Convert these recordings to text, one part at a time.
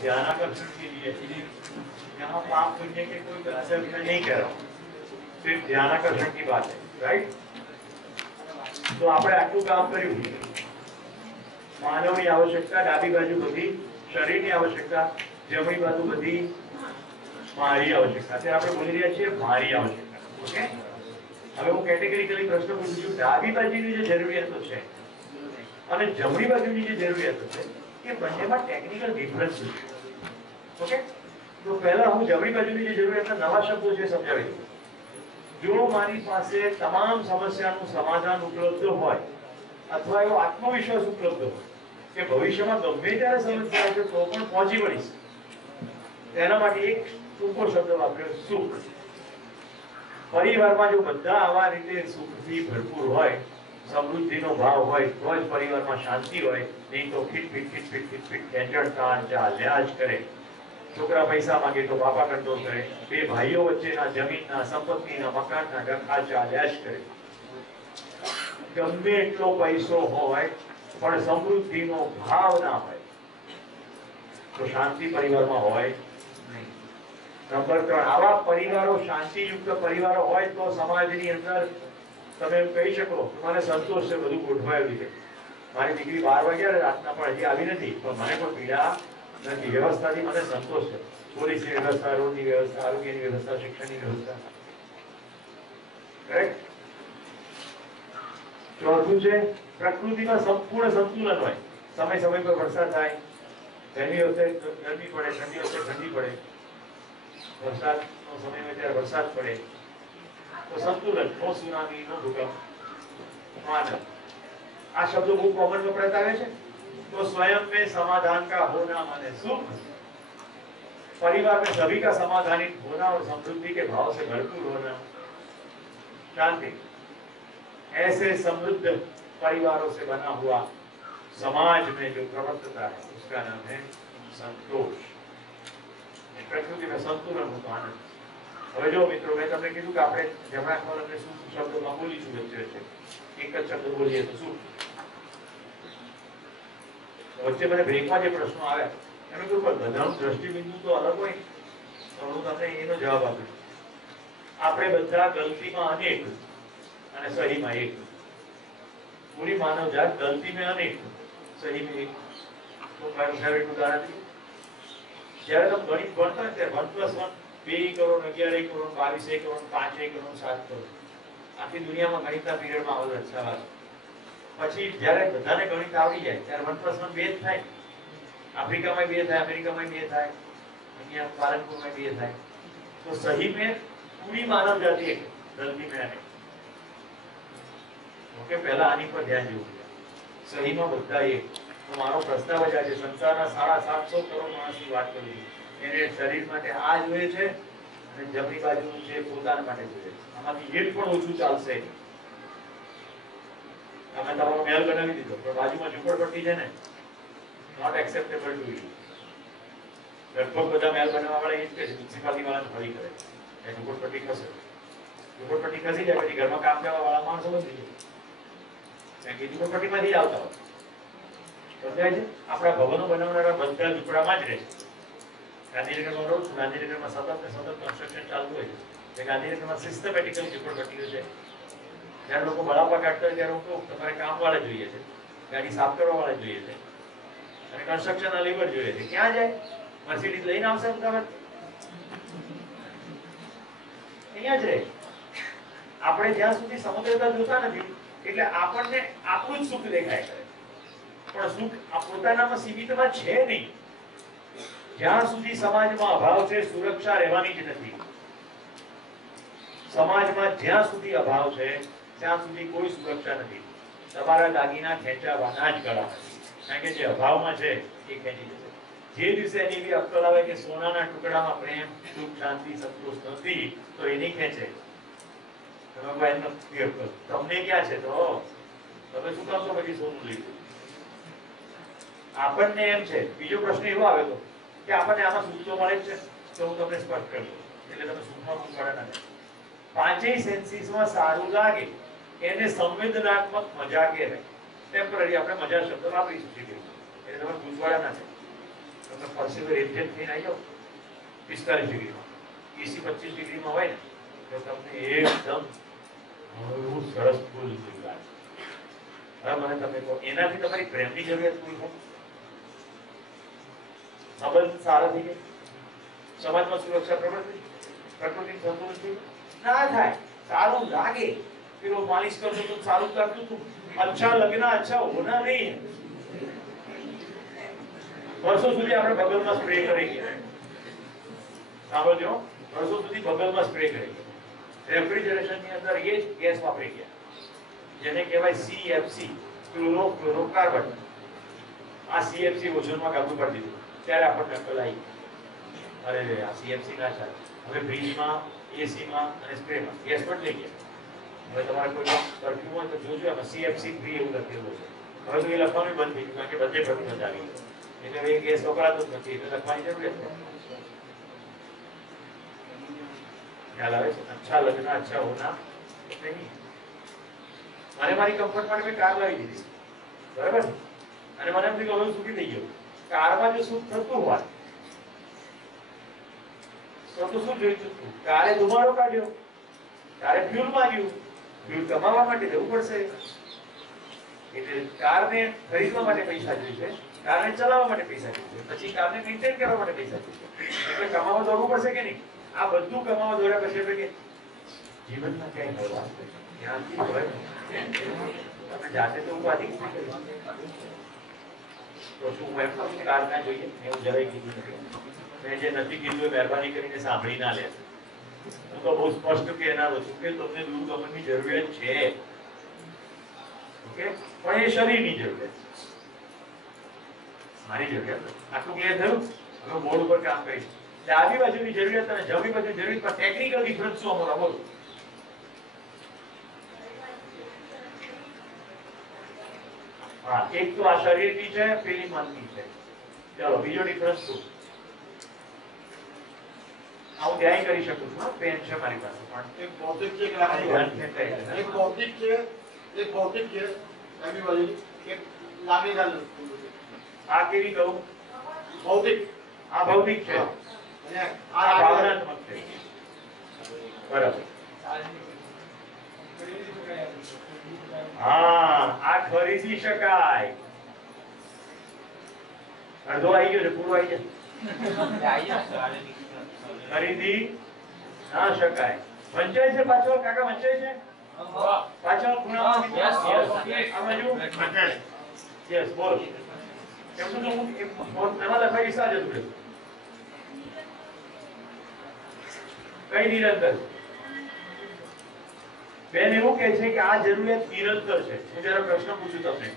ध्यानाकर्षण के लिए, यहाँ पाप पुण्य के कोई असर मैं नहीं कह रहा हूँ, सिर्फ ध्यानाकर्षण की बात है, राइट। तो આપણે આટલું કામ કર્યું, માનવની આવશ્યકતા ડાબી બાજુ બધી, શરીરની આવશ્યકતા જમણી બાજુ બધી, મારી આવશ્યકતા છે, આપણે બોલી રહ્યા છીએ મારી આવશ્યકતા, ઓકે। હવે હું કેટેગરીકલી પ્રશ્ન પૂછું છું, ડાબી બાજુની જે જરૂરિયાતો છે અને જમણી બાજુની જે જરૂરિયાતો છે એ બંનેમાં ટેકનિકલ ડિફરન્સ છે, ઓકે। તો પહેલા હું જમણી બાજુની જે જરૂરિયાતના નવા શબ્દો છે સમજાવી દઉં। જો મારી પાસે તમામ સમસ્યાનું સમાધાન ઉપલબ્ધ હોય અથવા એવો આત્મવિશ્વાસ ઉપલબ્ધ હોય કે ભવિષ્યમાં ગમે ત્યારે સમસ્યા આવે તો પણ પહોંચી વળીશ, તેના માટે એક ટૂંકો શબ્દ વાપર્યો, સુખ। પરિવારમાં જો બધા આવા રીતે સુખથી ભરપૂર હોય, સમૃદ્ધિનો ભાવ હોય, તો જ પરિવારમાં શાંતિ હોય, નહીં તો ખીટ ખીટ ખીટ ખીટ ખીટ ખીટ ખેંચણ તાણ ચાલ્યા જ કરે। છોકરા પૈસા માંગે તો બાપા કંટ્રોલ કરે, બે ભાઈઓ વચ્ચેના જમીનના, સંપત્તિના, મકાનના ડખા ચાલ્યા જ કરે। ગમે એટલો પૈસો હોય પણ સમૃદ્ધિનો ભાવ ના હોય તો શાંતિ પરિવારમાં હોય નહીં। નંબર 3, આવા પરિવારો, શાંતિયુક્ત પરિવારો હોય તો સમાજની અંદર તમે એમ કહી શકો મને સંતોષ છે, બધું ગોઠવાયેલું છે, મારી દીકરી 12 વાગ્યા રાતના પણ હજી આવી નથી, પણ મને કોઈ પીડા નથી, વ્યવસ્થાથી મને સંતોષ છે, પોલીસની વ્યવસ્થા, રોડની વ્યવસ્થા, આરોગ્યની વ્યવસ્થા, શિક્ષણની વ્યવસ્થા, રાઈટ। ચોથું છે પ્રકૃતિમાં સંપૂર્ણ સંતુલન હોય, સમય સમય પર વરસાદ થાય, ગરમી વખતે ગરમી પડે, ઠંડી વખતે ઠંડી પડે, વરસાદનો સમય હોય ત્યારે વરસાદ પડે, તો સંતુલન, નો સુનામી, નો ભૂકંપ, નો આનંદ। આ શબ્દો બહુ કોમન વપરાતા આવે છે। तो स्वयं में समाधान का होना माने सुख, परिवार में सभी का समाधानित होना और समृद्धि के भाव से भरपूर होना शांति। ऐसे समृद्ध परिवारों से बना हुआ समाज में जो प्रवर्तता है उसका नाम है संतोष। प्रकृति में संतुलन होता आनंद। હવે જો મિત્રો મેં તમને કીધું કે આપણે જમણા કોલમને શું શબ્દોમાં બોલીશું વચ્ચે વચ્ચે, એક જ શબ્દ બોલીએ તો શું, વચ્ચે મને બ્રેકમાં જે પ્રશ્નો આવ્યા એનું તો બધાનું દ્રષ્ટિબિંદુ તો અલગ હોય, તો હું તમને એનો જવાબ આપીશ। આપણે બધા ગલતીમાં અનેક અને સહીમાં એક, પૂરી માનવજાત ગલતી में अनेक, सही में एक। तो મારું ફેવરેટ ઉદાહરણ છે, જ્યારે તમે ગણિત ભણતા ને ત્યારે 1 + 1 2 કરોડ 11 કરોડ 22 કરોડ 5 કરોડ 7 કરોડ આખી દુનિયામાં ગણિતના પીરિયડમાં આવેલા સવાલ। પછી જ્યારે બધાને ગણિત આવડી જાય ત્યારે 1 + 1 2 જ થાય, આફ્રિકામાં 2 થાય, અમેરિકામાં 2 થાય, અહીંયા પાલનપુરમાં 2 થાય। તો સही में पूरी मानव जाति एक, गलती में अनेक, ओके। पहला आनी पर ध्यान देવું, સહી માં બધા એક। તો મારો પ્રસ્તાવ જ આજે સંસારના 750 કરોડ માણસની વાત કરું છું, એને શરીર માટે આ જોઈએ છે અને જમણી બાજુનું છે પોતાના માટે જોઈએ છે, આમાંથી એક પણ ઓછું ચાલશે। તમે તમારો મહેલ બનાવી દીધો પણ બાજુમાં ઝૂંપડપટ્ટી છે ને, નોટ એક્સેપ્ટેબલ ટુ યુ। લગભગ બધા મહેલ બનાવવા વાળા એ જ કહે છે, મ્યુનિસિપાલિટી વાળા ફરી કરે, એ ઝૂંપડપટ્ટી ખસે, ઝૂંપડપટ્ટી ખસી જાય પછી ઘરમાં કામ કરવા વાળા માણસો બની જાય, કારણ કે ઝૂંપડપટ્ટીમાંથી જ આવતા હોય, સમજાય છે। આપણા ભવનો બનાવનારા બધા ઝૂંપડામાં જ રહે છે। ગાંધીનગરમાં રહું છું, ગાંધીનગરમાં સતત કન્સ્ટ્રક્શન ચાલુ હોય છે, ગાંધીનગરમાં સિસ્ટમેટિકલી ઝૂંપડપટ્ટીઓ છે। જ્યારે લોકો બળાપા કાઢતા હોય ત્યારે હું કહું તમારે કામ વાળા જોઈએ છે, ગાડી સાફ કરવા વાળા જોઈએ છે અને કન્સ્ટ્રક્શનના લેબર જોઈએ છે। ક્યાં જાય? મર્સિડીઝ લઈને આવશે અમદાવાદ, અહીંયા જ રહે। આપણે જ્યાં સુધી સમગ્રતા જોતા નથી એટલે આપણને આપણું જ સુખ દેખાય કરે, પણ સુખ આ પોતાનામાં સીમિતમાં છે નહીં। જ્યાં સુધી સમાજમાં અભાવ છે સુરક્ષા રહેવાની જ નથી। સમાજમાં જ્યાં સુધી અભાવ છે ત્યાં સુધી કોઈ સુરક્ષા નથી। તમારા દાગીના ખેંચાવાના જ ગળા નથી, કારણ કે જે અભાવમાં છે એ ખેંચી જશે। જે દિવસે એની એવી અક્કલ આવે કે સોનાના ટુકડામાં પ્રેમ, સુખ, શાંતિ, સંતોષ નથી તો એ નહીં ખેંચે। તમે કોઈ એનો ફિયર કરો, તમને ક્યાં છે તો તમે શું કરશો પછી સોનું લીધું? આપણને એમ છે। બીજો પ્રશ્ન એવો આવે તો કે આપણને આમાં સુખ તો મળે છે, તો હું તમને સ્પષ્ટ કરી દઉં, એટલે તમે સુખમાં પડે ના। પાંચેય સેન્સીસમાં સારું લાગે એને સંવેદનાત્મક મજા કહેવાય। ટેમ્પરરી આપણે મજા શબ્દ વાપરીશું, એટલે તમે ગુંચવાડા ના થાય। તમે પરસેવો રેપજેટ થઈને આવી જાઓ 45 ડિગ્રીમાં, એસી 25 ડિગ્રીમાં હોય ને તો તમને એકદમ બહુ સરસ ફૂલ લાગે. હવે મને તમે કહો, એનાથી તમારી પ્રેમની જરૂરિયાત પૂરી થાય? સંબંધ સારા થઈ ગયા? સમાજમાં સુરક્ષા પ્રબળ થઈ? પ્રકૃતિ સંતુલન થઈ? ના થાય. સારું લાગે, પેલો માલિશ કરતો તો સારું લાગતું હતું, અચ્છા લગના અચ્છા હોના નહીં. વર્ષો સુધી આપણે બગલમાં સ્પ્રે કરી ગયા, સાંભળજો, વર્ષો સુધી બગલમાં સ્પ્રે કરી ગયા. રેફ્રિજરેશનની અંદર એ જ ગેસ વાપરી ગયા, જેને કહેવાય સીએફસી, ક્લોરોફ્લોરોકાર્બન. આ સીએફસી ઓઝોનમાં કાબુ કરી દીધું, ત્યારે આપણને અકલ આવી. અરે આ સીએફસી ના ચાલે. હવે ફ્રીજમાં, એસીમાં અને સ્પ્રેમાં ગેસ પણ લઈ ગયા. હવે તમારે કોઈ પરફ્યુમ હોય તો જોજો, એમાં સીએફસી ફ્રી એવું લખેલું છે. હવે તો એ લખવાનું બંધ થઈ ગયું, કારણ કે બધે પ્રતિબંધ આવી ગયો. એટલે એ ગેસ વપરાતો જ નથી, એટલે લખવાની જરૂરિયાત નથી. ખ્યાલ આવે છે? અચ્છા લગના અચ્છા હોના નહીં. મને મારી કમ્ફર્ટ માટે મેં કાર લાવી દીધી, બરાબર, અને મને એમ થયું કે હવે સુખી થઈ ગયો. કારમાં જો સુખ થતું હોય તો શું જોઈતું હતું? કારે ધુમાડો કાઢ્યો, કારે ફ્યુલ માંગ્યું, ફ્યુલ કમાવા માટે જવું પડશે. એટલે કારને ખરીદવા માટે પૈસા જોઈશે, કારને ચલાવવા માટે પૈસા જોઈશે, પછી કારને મેન્ટેન કરવા માટે પૈસા જોઈશે. એટલે કમાવા દોડવું પડશે કે નહીં? આ બધું કમાવા દોડ્યા પછી એટલે કે જીવનમાં ક્યાંય મળવા ત્યાંથી હોય તમે જાતે તો ઉપાધિ તો શું હું એમ કહું કાર ના જોઈએ? એવું જરાય કીધું નથી. મેં જે નથી કીધું એ મહેરબાની કરીને સાંભળી ના લે. હું તો બહુ સ્પષ્ટ કહેનારો છું કે તમને દૂરગમનની જરૂરિયાત છે, ઓકે, પણ એ શરીરની જરૂરિયાત છે, મારી જરૂરિયાત. આટલું ક્લિયર થયું? હવે બોર્ડ ઉપર કામ કરીશ. ડાબી બાજુની જરૂરિયાત અને જમણી બાજુની જરૂરિયાતમાં ટેકનિકલ ડિફરન્સ શું અમારો બોલો? હા, એક તો આ શરીરની છે, પેલી મનની છે. ચલો બીજો ડિફરન્સ શું? હું ધ્યાન કરી શકું છું. હા, પેન છે મારી પાસે, પણ એક ભૌતિક છે, એક લાગણી છે. એક ભૌતિક છે, એક ભૌતિક છે, ડાબી બાજુની એક લાગણી ચાલુ. આ કેવી કહું? ભૌતિક. આ ભૌતિક છે અને આ ભાવનાત્મક છે, બરાબર. હા, આ ખરીદી શકાય. અડધો આવી ગયો છે, પૂરો આવી જાય. ખરીદી ના શકાય. વંચાય છે પાછળ? કાકા વંચાય છે પાછળ ખૂણામાં? Yes yes. આ બાજુ યસ. બોલ. કેમ તો હું એમાં લખાઈ સાજ હતું. કઈ નિરંતર? બેન એવું કહે છે કે આ જરૂરિયાત નિરંતર છે. હું જરા પ્રશ્ન પૂછું તમને,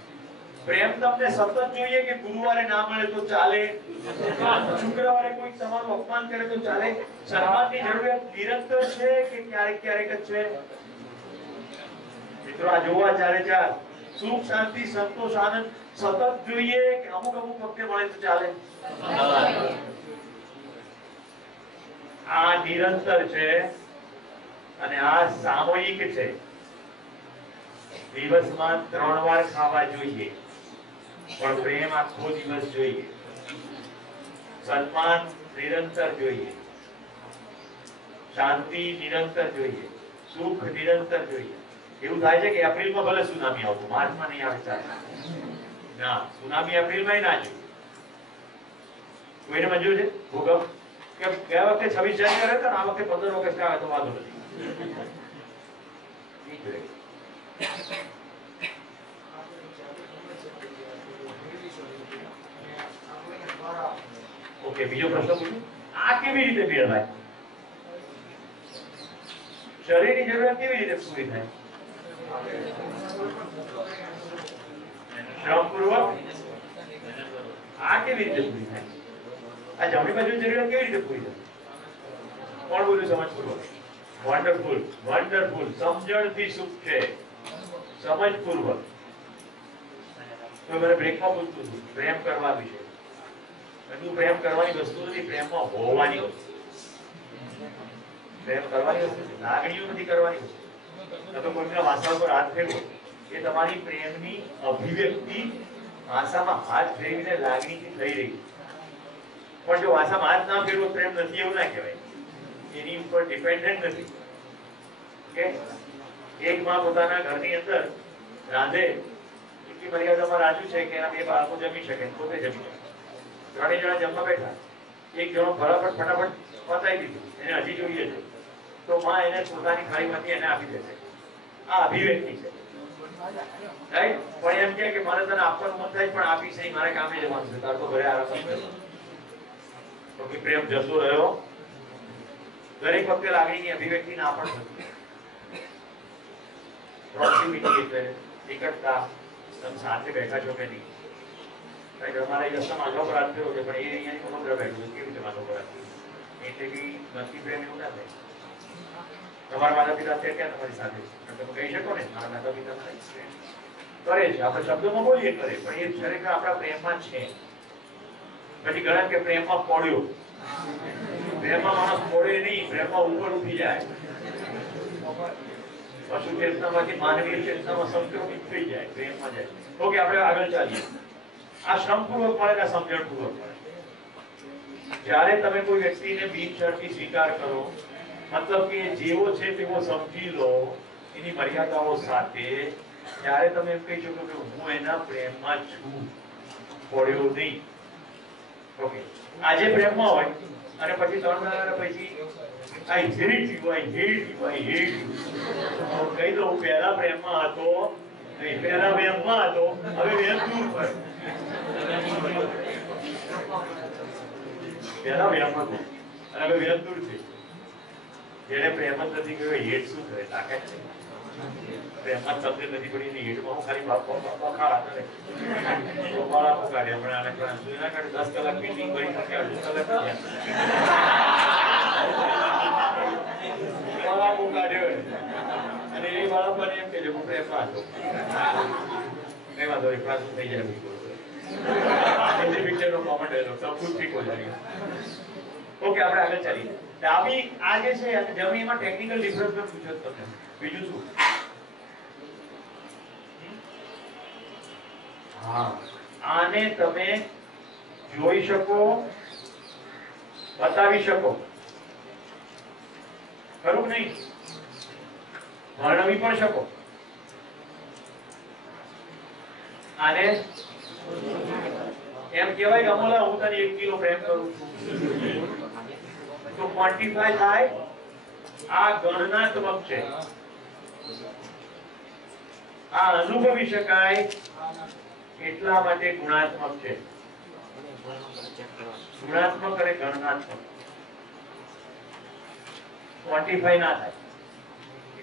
પ્રેમ તમને સતત જોઈએ કે ગુરુવારે ના મળે તો ચાલે, શુક્રવારે કોઈ તમારું અપમાન કરે તો ચાલે? સન્માનની જરૂરિયાત નિરંતર છે કે ક્યારેક ક્યારેક જ છે? મિત્રો આ જોવા ચાલે ચાર સુખ શાંતિ સંતોષ આનંદ સતત જોઈએ કે અમુક અમુક વખતે મળે તો ચાલે? આ નિરંતર છે અને આ સામૂહિક છે. દિવસમાં 3 વાર ખાવા જોઈએ, પણ પ્રેમ આખો દિવસ જોઈએ. સન્માન નિરંતર જોઈએ, શાંતિ નિરંતર જોઈએ, સુખ નિરંતર જોઈએ. એવું થાય છે કે એપ્રિલમાં ભલે સુનામી આવતું, માર્ચમાં નહીં આવે ચાલે. ના, સુનામી એપ્રિલમાં ના જોઈએ. કોઈને મંજૂર છે ભૂકંપ? કે ગયા વખતે 26 જાન્યુઆરી હતા, આ વખતે 15 ઓગસ્ટ આવે તો વાંધો નથી. ઓકે, બીજો પ્રશ્ન પૂછું. આ કેવી રીતે મેળવાય? શરીરની જરૂરિયાત કેવી રીતે પૂરી થાય? શ્રમપૂર્વક. આ કેવી રીતે પૂરી થાય? આ જમણી બાજુની જરૂરિયાત કેવી રીતે પૂરી થાય? કોણ બોલ્યું સમજપૂર્વક? Wonderful, wonderful. સમજણથી સુખ છે, સમજપૂર્વક. તો મને બ્રેકમાં પૂછતું હતું પ્રેમ કરવા વિશે. બધું પ્રેમ કરવાની વસ્તુ નથી, પ્રેમમાં હોવાની વસ્તુ. પ્રેમ કરવાની વસ્તુ છે, લાગણીઓ નથી કરવાની વસ્તુ. તમે કોઈના વાસા પર હાથ ફેરવો એ તમારી પ્રેમની અભિવ્યક્તિ ભાષામાં હાથ ફેરવીને લાગણીથી થઈ રહી. પણ જો વાસામાં હાથ ના ફેરવો પ્રેમ નથી એવું ના કહેવાય. એની ઉપર ડિપેન્ડન્ટ નથી. કે એક માં પોતાના ઘરની અંદર રાંધે એટલી મર્યાદામાં રાખ્યું છે કે એના બે બાળકો જમી શકે, પોતે જમી શકે. ત્રણેય જણા જમવા બેઠા, એક જણો ફટાફટ પતાવી દીધું, એને હજી જોઈએ છે, તો માં એને પોતાની થાળીમાંથી એને આપી દેશે. આ અભિવ્યક્તિ છે, રાઈટ? પણ એમ કે મારે તને આપવાનું મન થાય પણ આપીશ નહીં, મારે કામે જવાનું છે, તાર તો ઘરે આરામ કરવાનો. તો કે પ્રેમ જતો રહ્યો. દરેક વખતે લાગણીની અભિવ્યક્તિ ના પણ થતી. પ્રોક્સિમિટી એટલે નિકટતા. તમે સાથે બેઠા છો કે નહીં? અમારા યશમાં અપરાધ થયો છે, પણ એ અહીંયાની સમુદ્ર બેઠું કેવી રીતે માનો અપરાધ થયો? એટલે કે નથી પ્રેમ એવું ના થાય. તમારા માતા પિતા છે ક્યાં તમારી સાથે? તમે કહી શકો ને મારા માતા પિતા કરે છે, આપણે શબ્દોમાં બોલીએ કરે, પણ એ ખરેખર આપણા પ્રેમમાં છે. પછી ઘણા કે પ્રેમમાં પડ્યો. પ્રેમમાં માણસ પડે નહીં, પ્રેમમાં ઉપર ઉઠી જાય. પશુ ચેતનામાંથી માનવીય ચેતનામાં સંક્રમિત થઈ જાય, પ્રેમમાં જાય. ઓકે, આપણે આગળ ચાલીએ. આ શ્રમપૂર્વક મળે કે સમજણપૂર્વક મળે? જ્યારે તમે કોઈ વ્યક્તિને બિનશરતી સ્વીકાર કરો, મતલબ કે જેવો છે તેવો સમજી લો એની મર્યાદાઓ સાથે, ત્યારે તમે એમ કહી શકો કે હું એના પ્રેમમાં છું, પડ્યો નહીં. ઓકે, આજે પ્રેમમાં હોય અને પછી 3 મહિના પછી I hate you, I hate you, I hate you. કહી દઉં પહેલા પ્રેમમાં હતો, નહીં પહેલા પ્રેમમાં હતો, હવે પ્રેમ દૂર પર. પહેલા પ્રેમમાં હતો અને હવે પ્રેમ દૂર છે. જેને પ્રેમ જ નથી કર્યો હેટ શું કરે? તાકાત છે. પ્રેમમાં શબ્દ નથી પડી ને હેટમાં હું ખાલી બખાડા કરે. બખાડા પુકારે હમણાં આને પણ સુના કાઢે 10 કલાક મીટિંગ કરી શકે, 8 કલાક બખાડા પુકાર્યો અને એ બાળક મને એમ કે હું પ્રેમમાં હતો. કઈ વાંધો નહીં, ક્લાસ થઈ જાય. પિક્ચરનો કોમન ડાયલોગ સબ કુછ ઠીક હો જાયેગા. ઓકે, આપણે આગળ ચાલીએ. ડાબી આ જે છે અને જમણીમાં ટેકનિકલ ડિફરન્સ પર પૂછો તમને. બીજું શું? હા, આને તમે જોઈ શકો, બતાવી શકો, ખરું નહીં? વર્ણવી પણ શકો. આને એમ કહેવાય કે અમોલા હું તને 1 કિલો પ્રેમ કરું છું, તો ક્વોન્ટિફાય થાય. આ ગણનાત્મક છે, આ અનુભવી શકાય એટલા માટે ગુણાત્મક છે. ગુણાત્મક અને ગણનાત્મક ક્વોન્ટિફાય ના થાય.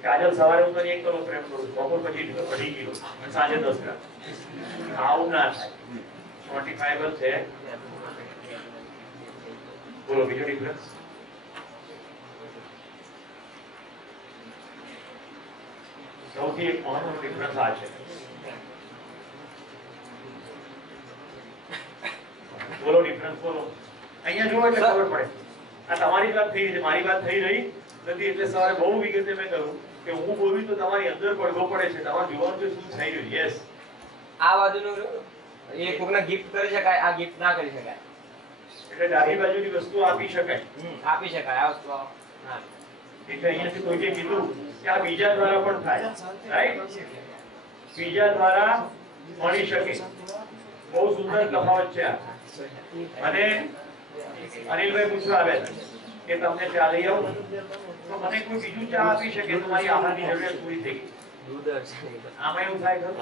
કાજલ સવારે હું તને 1 કિલો પ્રેમ કરું છું, બપોર પછી 2.5 કિલો અને સાંજે 10 ગ્રામ. આવું ના થાય. ક્વોન્ટિફાયેબલ છે. બોલો બીજો ડિફરન્સ. સૌથી એક મહત્વનો ડિફરન્સ આ છે. બોલો ડિફરન્સ બોલો. અહીંયા જુઓ એટલે ખબર પડે. આ તમારી વાત થઈ છે, મારી વાત થઈ રહી નથી. એટલે સવારે બહુ વિગતે મેં કહ્યું કે હું બોલું તો તમારી અંદર પડઘો પડે છે. તમારે જોવાનું છે શું થઈ રહ્યું. યસ, આ બાજુનું એ કોકને ગિફ્ટ કરી શકાય, આ ગિફ્ટ ના કરી શકાય. એટલે ડાબી બાજુની વસ્તુ આપી શકાય, આપી શકાય. આ વસ્તુ ના. એટલે અહીંયાથી કોઈએ કીધું કે આ બીજા દ્વારા પણ થાય, રાઈટ? બીજા દ્વારા મળી શકે. બહુ સુંદર તફાવત છે આ. અને અનિલભાઈ પૂછવા આવ્યા કે તમને ચા લઈ આવું, તો મને કોઈ બીજું ચા આપી શકે તો મારી આહારની જરૂરિયાત પૂરી થઈ ગઈ. આમાં એવું થાય ખરું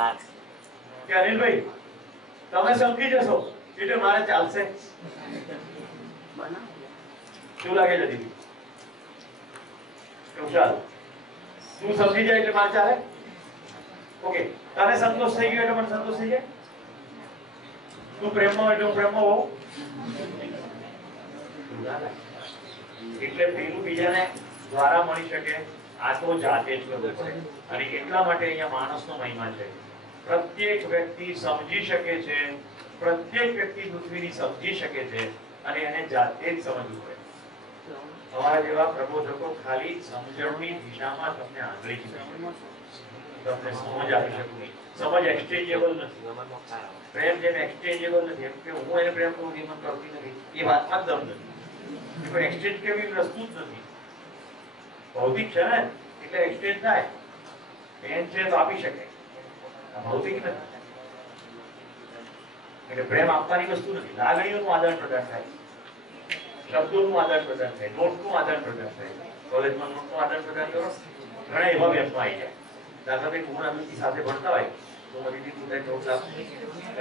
કે અનિલભાઈ તમે સમજી જશો એટલે મારે ચાલશે. શું લાગે છે દીદી? ચાલ, તું સમજી જાય એટલે મારે ચાલે. ઓકે, તને સંતોષ થઈ ગયો એટલે મને સંતોષ થઈ જાય. તું પ્રેમમાં એટલે હું પ્રેમમાં હોઉં. એટલે પેલું બીજાને દ્વારા મળી શકે, આ તો જાતે જ કરવું પડે. અને એટલા માટે અહીંયા માણસનો મહિમા છે. પ્રત્યેક વ્યક્તિ સમજી શકે છે, પ્રત્યેક વ્યક્તિ પૃથ્વીની સમજી શકે છે અને એને જાતે જ સમજવું પડે. તમારા જેવા પ્રબોધકો ખાલી સમજણની દિશામાં તમને આંગળી ચીંધે. તમને સમજ આપી શકું નહીં. સમજ એક્સચેન્જેબલ નથી. પ્રેમ જેમ એક્સચેન્જેબલ નથી એમ કે હું એને પ્રેમ કરું એ મને કરતી નથી, એ વાતમાં જ દમ નથી. પણ એક્સચેન્જ કેવી વસ્તુ જ નથી. ભૌતિક છે ને એટલે એક્સચેન્જ થાય. પેન છે તો આપી શકાય, ભૌતિક નથી. એટલે પ્રેમ આપવાની વસ્તુ નથી. લાગણીઓનું આદાન પ્રદાન થાય, શબ્દોનું આદાન પ્રદાન થાય, નોટનું આદાન પ્રદાન થાય. કોલેજમાં નોટનું આદાન પ્રદાન કરો, ઘણા એવા વેપમાં આવી જાય. દાખલા તરીકે હું અમિતની સાથે ભણતા હોય તો મને તું નોટ આપી,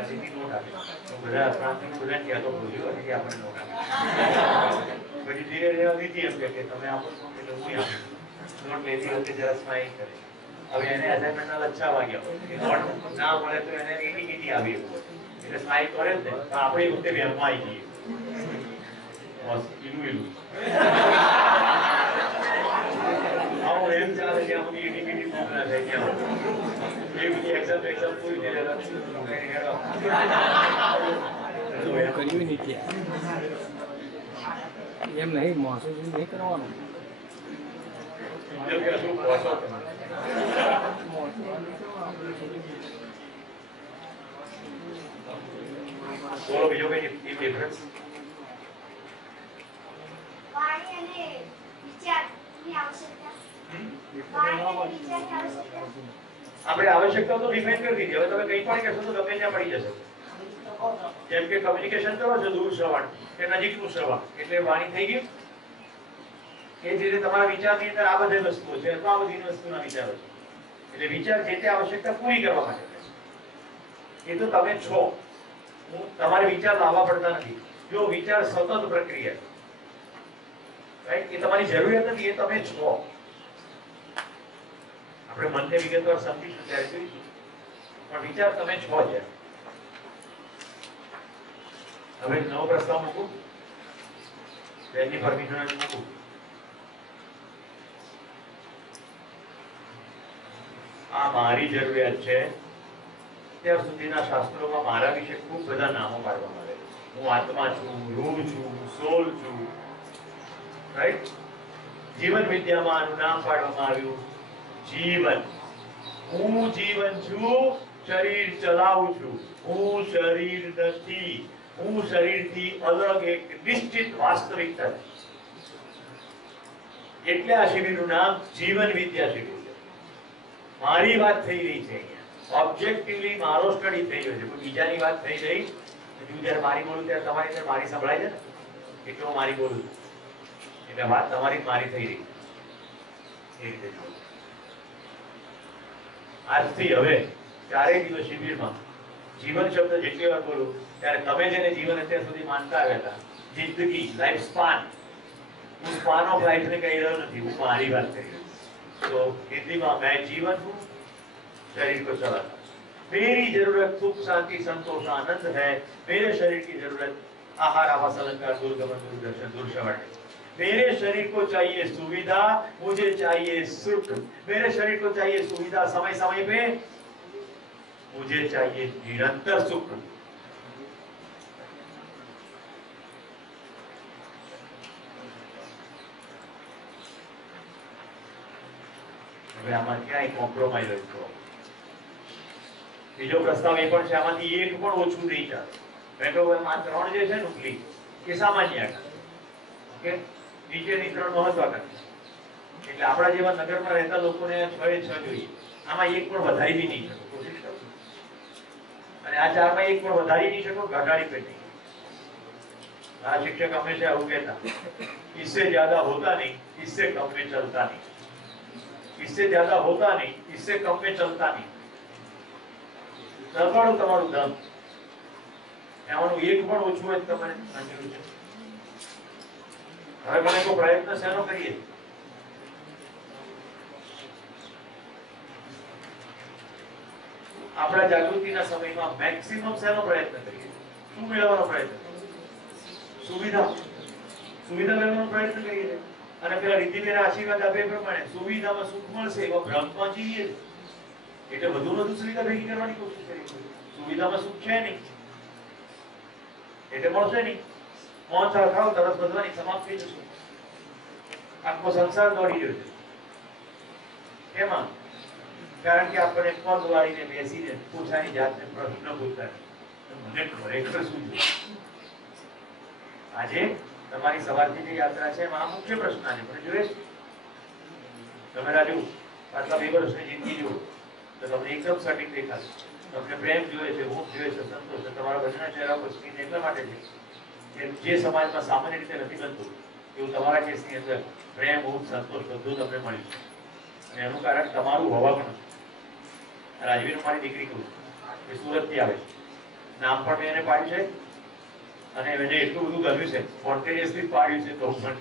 સીધી નોટ આપી તો બધા પ્રાંતિક બધા યાદો બોલ્યો કે આપણે નોટ આપી. પછી ધીરે ધીરે અમિતી એમ કે તમે આપો છો એટલે હું આપું. નોટ લેતી વખતે જરા સ્માઈલ કરે. હવે એને અસાઇનમેન્ટના લચ્છા વાગ્યા હોય, નોટ ના મળે તો એને ઈટી આવી એટલે સ્માઈલ કરે જ ને. તો આપણે એ વખતે વેપમાં આવી જઈએ. ઈલું ઈલું આવું એમ ચાલે ત્યાં સુધી ઈટી પૂરું ના થાય ત્યાં એ બધી એક્ઝામ પૂરી થઈ જાય કર્યું નહીં એમ નહીં મોસું નહીં કરવાનું. બોલો બીજો કઈ ડિફરન્સ? વાણી અને વિચારની આવશ્યકતા. આપણે આવશ્યકતા તો ડિફાઇન કરી દીધી. હવે તમે કંઈ પણ કહેશો તો ગમે ત્યાં પડી જશે. જેમ કે કમ્યુનિકેશન કરો છો દૂર શ્રવણ કે નજીકનું શ્રવણ એટલે વાણી થઈ ગયું. એ જ રીતે તમારા વિચારની અંદર આ બધી વસ્તુઓ છે, તો આ બધી વસ્તુના વિચારો છે. એટલે વિચાર જે તે આવશ્યકતા પૂરી કરવા માટે એ તો તમે છો. હું તમારે વિચાર લાવવા પડતા નથી. જો વિચાર સતત પ્રક્રિયા રાઈટ, એ તમારી જરૂરિયાત નથી, એ તમે છો. આપણે મનને વિગતવાર સમજીશું ત્યારે જોઈશું, પણ વિચાર તમે છો જ. હવે નવો પ્રસ્તાવ મૂકું, તેની પરમિશન મૂકું. આ મારી જરૂરિયાત છે. ત્યાર સુધીના શાસ્ત્રોમાં મારા વિશે ખૂબ બધા નામો પાડવામાં આવે. હું આત્મા છું, રૂહ છું, સોલ છું. રાઈટ, જીવન વિદ્યામાં આનું નામ પાડવામાં આવ્યું જીવન. હું જીવન છું, શરીર ચલાવું છું. હું શરીર નથી. હું શરીરથી અલગ એક નિશ્ચિત વાસ્તવિકતા છે. એટલે આ શિબિરનું નામ જીવન વિદ્યા શિબિર છે. મારી વાત થઈ રહી છે અહીંયા. ઓબ્જેક્ટિવલી મારો સ્ટડી થઈ રહ્યો છે. કોઈ બીજાની વાત થઈ રહી, હું જ્યારે મારી બોલું ત્યારે તમારી અંદર મારી સંભળાય છે ને, એટલે હું મારી બોલું છું. એટલે વાત તમારી મારી થઈ રહી. એ રીતે જો આજથી હવે 4 દિવસ શિબિરમાં જીવન શબ્દ જેટલી વાર બોલું ત્યારે તમે જેને જીવન અત્યાર સુધી માનતા આવ્યા હતા, જિંદગી, લાઈફ સ્પાન, હું સ્પાન ઓફ લાઈફને કહી રહ્યો નથી, હું મારી વાત કરી રહ્યો છું. તો હિન્દીમાં मैं जीवन हूँ, शरीर को चलाता, मेरी जरूरत सुख शांति संतोष आनंद है. मेरे शरीर की जरूरत आहार आवास अलंकार दूरगमन दूरदर्शन दूरश्रवण. मेरे शरीर को चाहिए सुविधा, मुझे चाहिए सुख. मेरे शरीर को चाहिए सुविधा समय समय पे, मुझे चाहिए निरंतर सुख. હવે આમાં ક્યાંય કોમ્પ્રોમાઇઝ નથી કરવો. બીજો પ્રસ્તાવ એ પણ છે, આમાંથી એક પણ ઓછું નહીં ચાલે. મેં કહ્યું આ 3 જે છે ને ઉપલી એ સામાન્ય ઓકે, નીચેની 3 મહત્વાકાંક્ષી. એટલે આપણા જેવા નગરમાં રહેતા લોકોને 6 એ 6 જોઈએ. આમાં એક પણ વધારી બી નહીં શકો, કોશિશ કરો. અને આ 4 માં એક પણ વધારી નહીં શકો, ઘટાડી પણ નહીં. આ શિક્ષક હંમેશા આવું કહેતા, इससे ज्यादा होता नहीं, इससे कम में चलता नहीं. इससे ज्यादा होता नहीं, इससे कम में चलता नहीं. સરવાળો તમારું દમ, એમાંનું એક પણ ઓછું હોય તમને મંજૂર છે. હવે મને કોઈ પ્રયત્ન શેનો કરીએ? આપણા જાગૃતિના સમયમાં મેક્સિમમ શેનો પ્રયત્ન કરીએ? શું મેળવવાનો પ્રયત્ન? સુવિધા. સુવિધા મેળવવાનો પ્રયત્ન કરીએ. અને પેલા રીતિબેન આશીર્વાદ આપે પ્રમાણે સુવિધામાં સુખ મળશે એવા ભ્રમમાં જીવીએ. એટલે વધુ સુવિધા ભેગી કરવાની કોશિશ કરીએ. સુવિધામાં સુખ છે નહીં એટલે મળશે નહીં. મોહન થાળ ખાવ તરસ વધવાની સમાપ્ત થઈ જશે. આખો સંસાર દોડી રહ્યો છે. કેમાં? કારણ કે આપણે પગ વાળીને બેસીને પોતાની જાતને પ્રશ્ન પૂછતા મને ખરેખર શું છે આજે તમારી સવારની જે યાત્રા છે એમાં આ મુખ્ય પ્રશ્ન છે મને જોઈએ છે તમે રાજુ આટલા 2 વર્ષની જિંદગી જુઓ તો તમને એકદમ સટીક દેખાશે તમને પ્રેમ જોઈએ છે હૂંફ જોઈએ છે સંતોષ છે તમારા બધાના ચહેરા પર સ્મિત એટલા માટે છે કે જે સમાજમાં સામાન્ય રીતે નથી બનતું એવું તમારા કેસની અંદર પ્રેમ હૂંફ સંતોષ બધું તમને મળ્યું છે અને એનું કારણ તમારું હોવાનું રાજવીર મારી દીકરી કહું એ સુરત થી આવે છે નામ પણ મેં એને પાડ્યું છે અને એને એટલું બધું ગમ્યું છે સ્પોન્ટેનિયસલી પાડ્યું છે તો પણ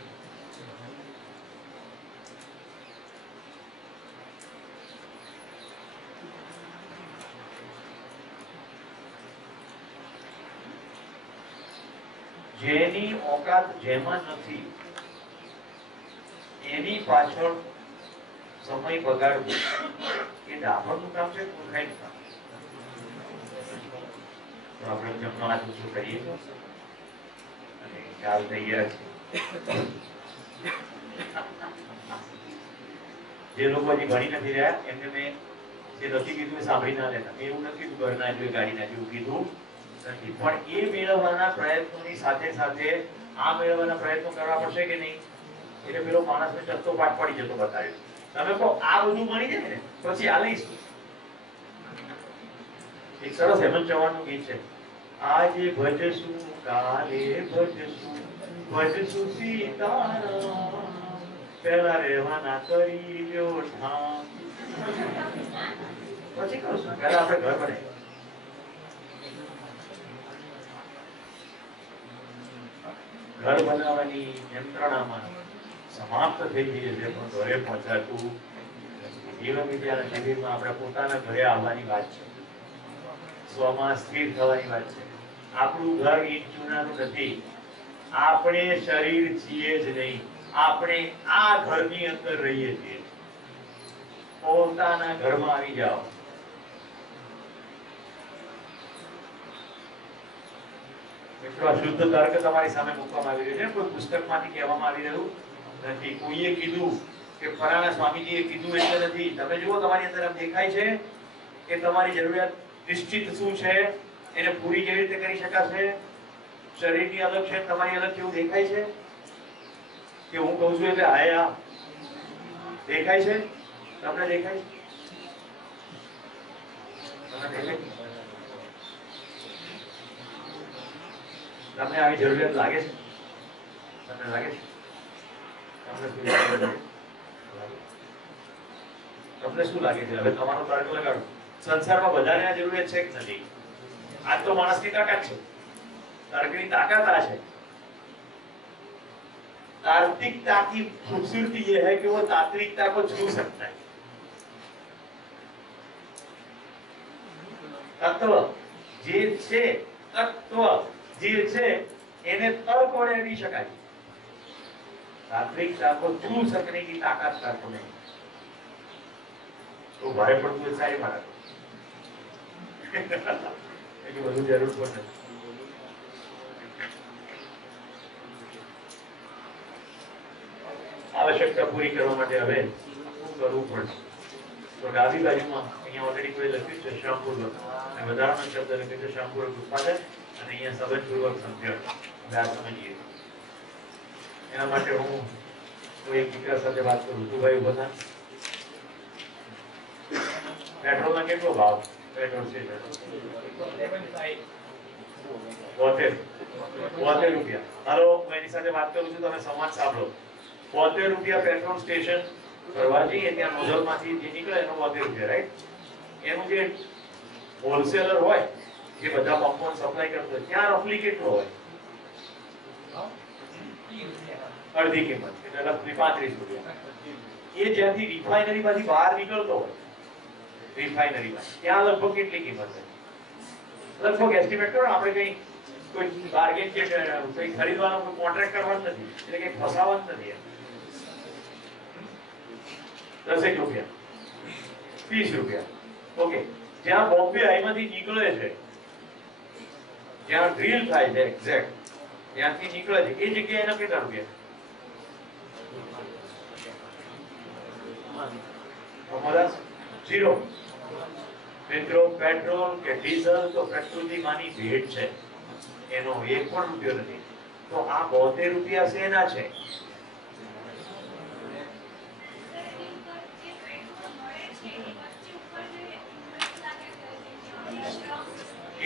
જેની ઓકાત જેમાં નથી એની પાછળ સમય બગાડવો એ ડાભરનું કામ છે મૂર્ખાઈનું કામ તો આપણે જમવા હાથ ઊંચું કરીએ અને કાલ તૈયાર છે જે લોકો હજી ભણી નથી રહ્યા એમને મેં જે નથી કીધું એ સાંભળી ના લેતા એવું નથી કીધું ઘર ના જોયું ગાડી ના જોયું કીધું નથી પણ એ મેળવવાના પ્રયત્નોની સાથે સાથે આ મેળવવાના પ્રયત્નો કરવા પડશે કે નહીં એટલે પેલો માણસને ચત્તો પાઠ પડી જતો બતાવ્યો તમે કહો આ બધું મળી જાય ને પછી આ લઈશું એક સરસ હેમંત ચૌહાણનું ગીત છે આજે ભજશું કાલે ભજશું સીતારામ પહેલા રહેવાના કરી લ્યો ઠામ પછી કરશું પહેલા આપણે ઘર બને ઘર બનાવવાની યંત્રણામાં સમાપ્ત થઈ જઈએ છે પણ ઘરે પહોંચાતું જીવન વિદ્યાના શિબિરમાં આપણે પોતાના ઘરે આવવાની વાત છે સ્વમાં સ્થિર થવાની વાત છે આપણું ઘર ઈંટ ચૂનાનું નથી આપણે શરીર છીએ જ નહીં આપણે આ ઘરની અંદર રહીએ છીએ પોતાના ઘરમાં આવી જાઓ એટલો શુદ્ધ તર્ક તમારી સામે મૂકવામાં આવી રહ્યો છે કોઈ પુસ્તકમાંથી કહેવામાં આવી રહ્યું નથી કોઈએ કીધું કે ફલાણા સ્વામીજીએ કીધું એટલે નથી તમે જુઓ તમારી અંદર આમ દેખાય છે કે તમારી જરૂરિયાત નિશ્ચિત શું છે એને પૂરી કેવી રીતે કરી શકાશે શરીરની અલગ છે તમારી અલગ કેવું દેખાય છે કે હું કહું છું એટલે આયા દેખાય છે તમને દેખાય છે તમને દેખાય તમને આવી જરૂરિયાત લાગે છે તમને લાગે છે તમને શું લાગે છે હવે તમારો તર્ક લગાડો સંસારમાં બધાને આ જરૂરિયાત છે કે નથી આ તો માણસની તાકાત છે તર્કની ताकत आ है तार्किकता की खूबसूरती ये है कि वो तात्विकता को छू सकता है तत्व જે છે તત્વ જે છે એને તર્ક વડે અડી શકાય तात्विकता को छू सकने की ताकत तर्क में तो भारे पड़તું એ સારી વાત એની વધુ જરૂર પણ નથી आवश्यकता पूरी કરવા માટે હવે શું કરવું પડશે તો ડાબી બાજુમાં અહીંયા ઓલરેડી કોઈ લખ્યું છે શ્યામપૂર્વક અને વધારાનો શબ્દ લખ્યો છે શ્યામપૂર્વક ઉત્પાદન અને અહીંયા સંબંધપૂર્વક સમજણ હવે આ સમજીએ એના માટે હું કોઈ એક દીકરા સાથે વાત કરું છું ભાઈ બધા પેટ્રોલનો કેટલો ભાવ પેટ્રોલ છે 72 રૂપિયા હાલો હું એની સાથે વાત કરું છું તમે સંવાદ સાંભળો 72 રૂપિયા પેટ્રોલ સ્ટેશન ફરવા જઈએ ત્યાં નોઝલમાંથી જે નીકળે એનો 72 રૂપિયા રાઈટ એનું જે હોલસેલર હોય જે બધા પંપોને સપ્લાય કરતો હોય ત્યાં રફલી કેટલો હોય અડધી કિંમત એટલે લગભગ 35 રૂપિયા એ જ્યાંથી રિફાઇનરીમાંથી બહાર નીકળતો હોય રિફાઇનરીમાં ત્યાં લગભગ કેટલી કિંમત છે લગભગ એસ્ટિમેટ કરો આપણે કઈ કોઈ બાર્ગેન કે કઈ ખરીદવાનો કોઈ કોન્ટ્રાક્ટ કરવાનો નથી એટલે કે ફસાવાનું નથી 10 રૂપિયા 20 રૂપિયા ઓકે જ્યાં બોમ્બે હાઈમાંથી નીકળે છે જ્યાં ડ્રીલ થાય છે એક્ઝેક્ટ ત્યાંથી નીકળે છે એ જગ્યાએ એના કેટલા રૂપિયા 0. મિત્રો પેટ્રોલ કે ડીઝલ તો પ્રકૃતિમાંની ભેટ છે, એનો એક પણ રૂપિયો નથી. તો આ 72 રૂપિયા શેના છે?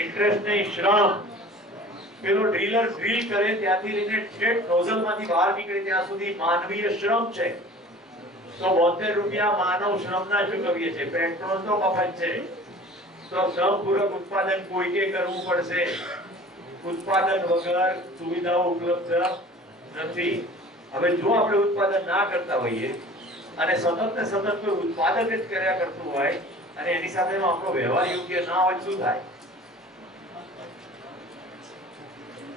ઇન્ટરેસ્ટ નહીં, શ્રમ. પેલો ડ્રીલર ડ્રીલ કરે ત્યાંથી લઈને ઠેઠ નોઝલમાંથી બહાર નીકળે ત્યાં સુધી માનવીય શ્રમ છે. તો 72 રૂપિયા માનવ શ્રમના ચૂકવીએ છે. પેટ્રોલ તો મફત છે. તો શ્રમપૂર્વક ઉત્પાદન કોઈએ કરવું પડશે. ઉત્પાદન વગર સુવિધાઓ ઉપલબ્ધ નથી. હવે જો આપણે ઉત્પાદન ના કરતા હોઈએ અને સતત ને સતત કોઈ ઉત્પાદક જ કર્યા કરતું હોય અને એની સાથેનો આપણો વ્યવહાર યોગ્ય ના હોય, શું થાય?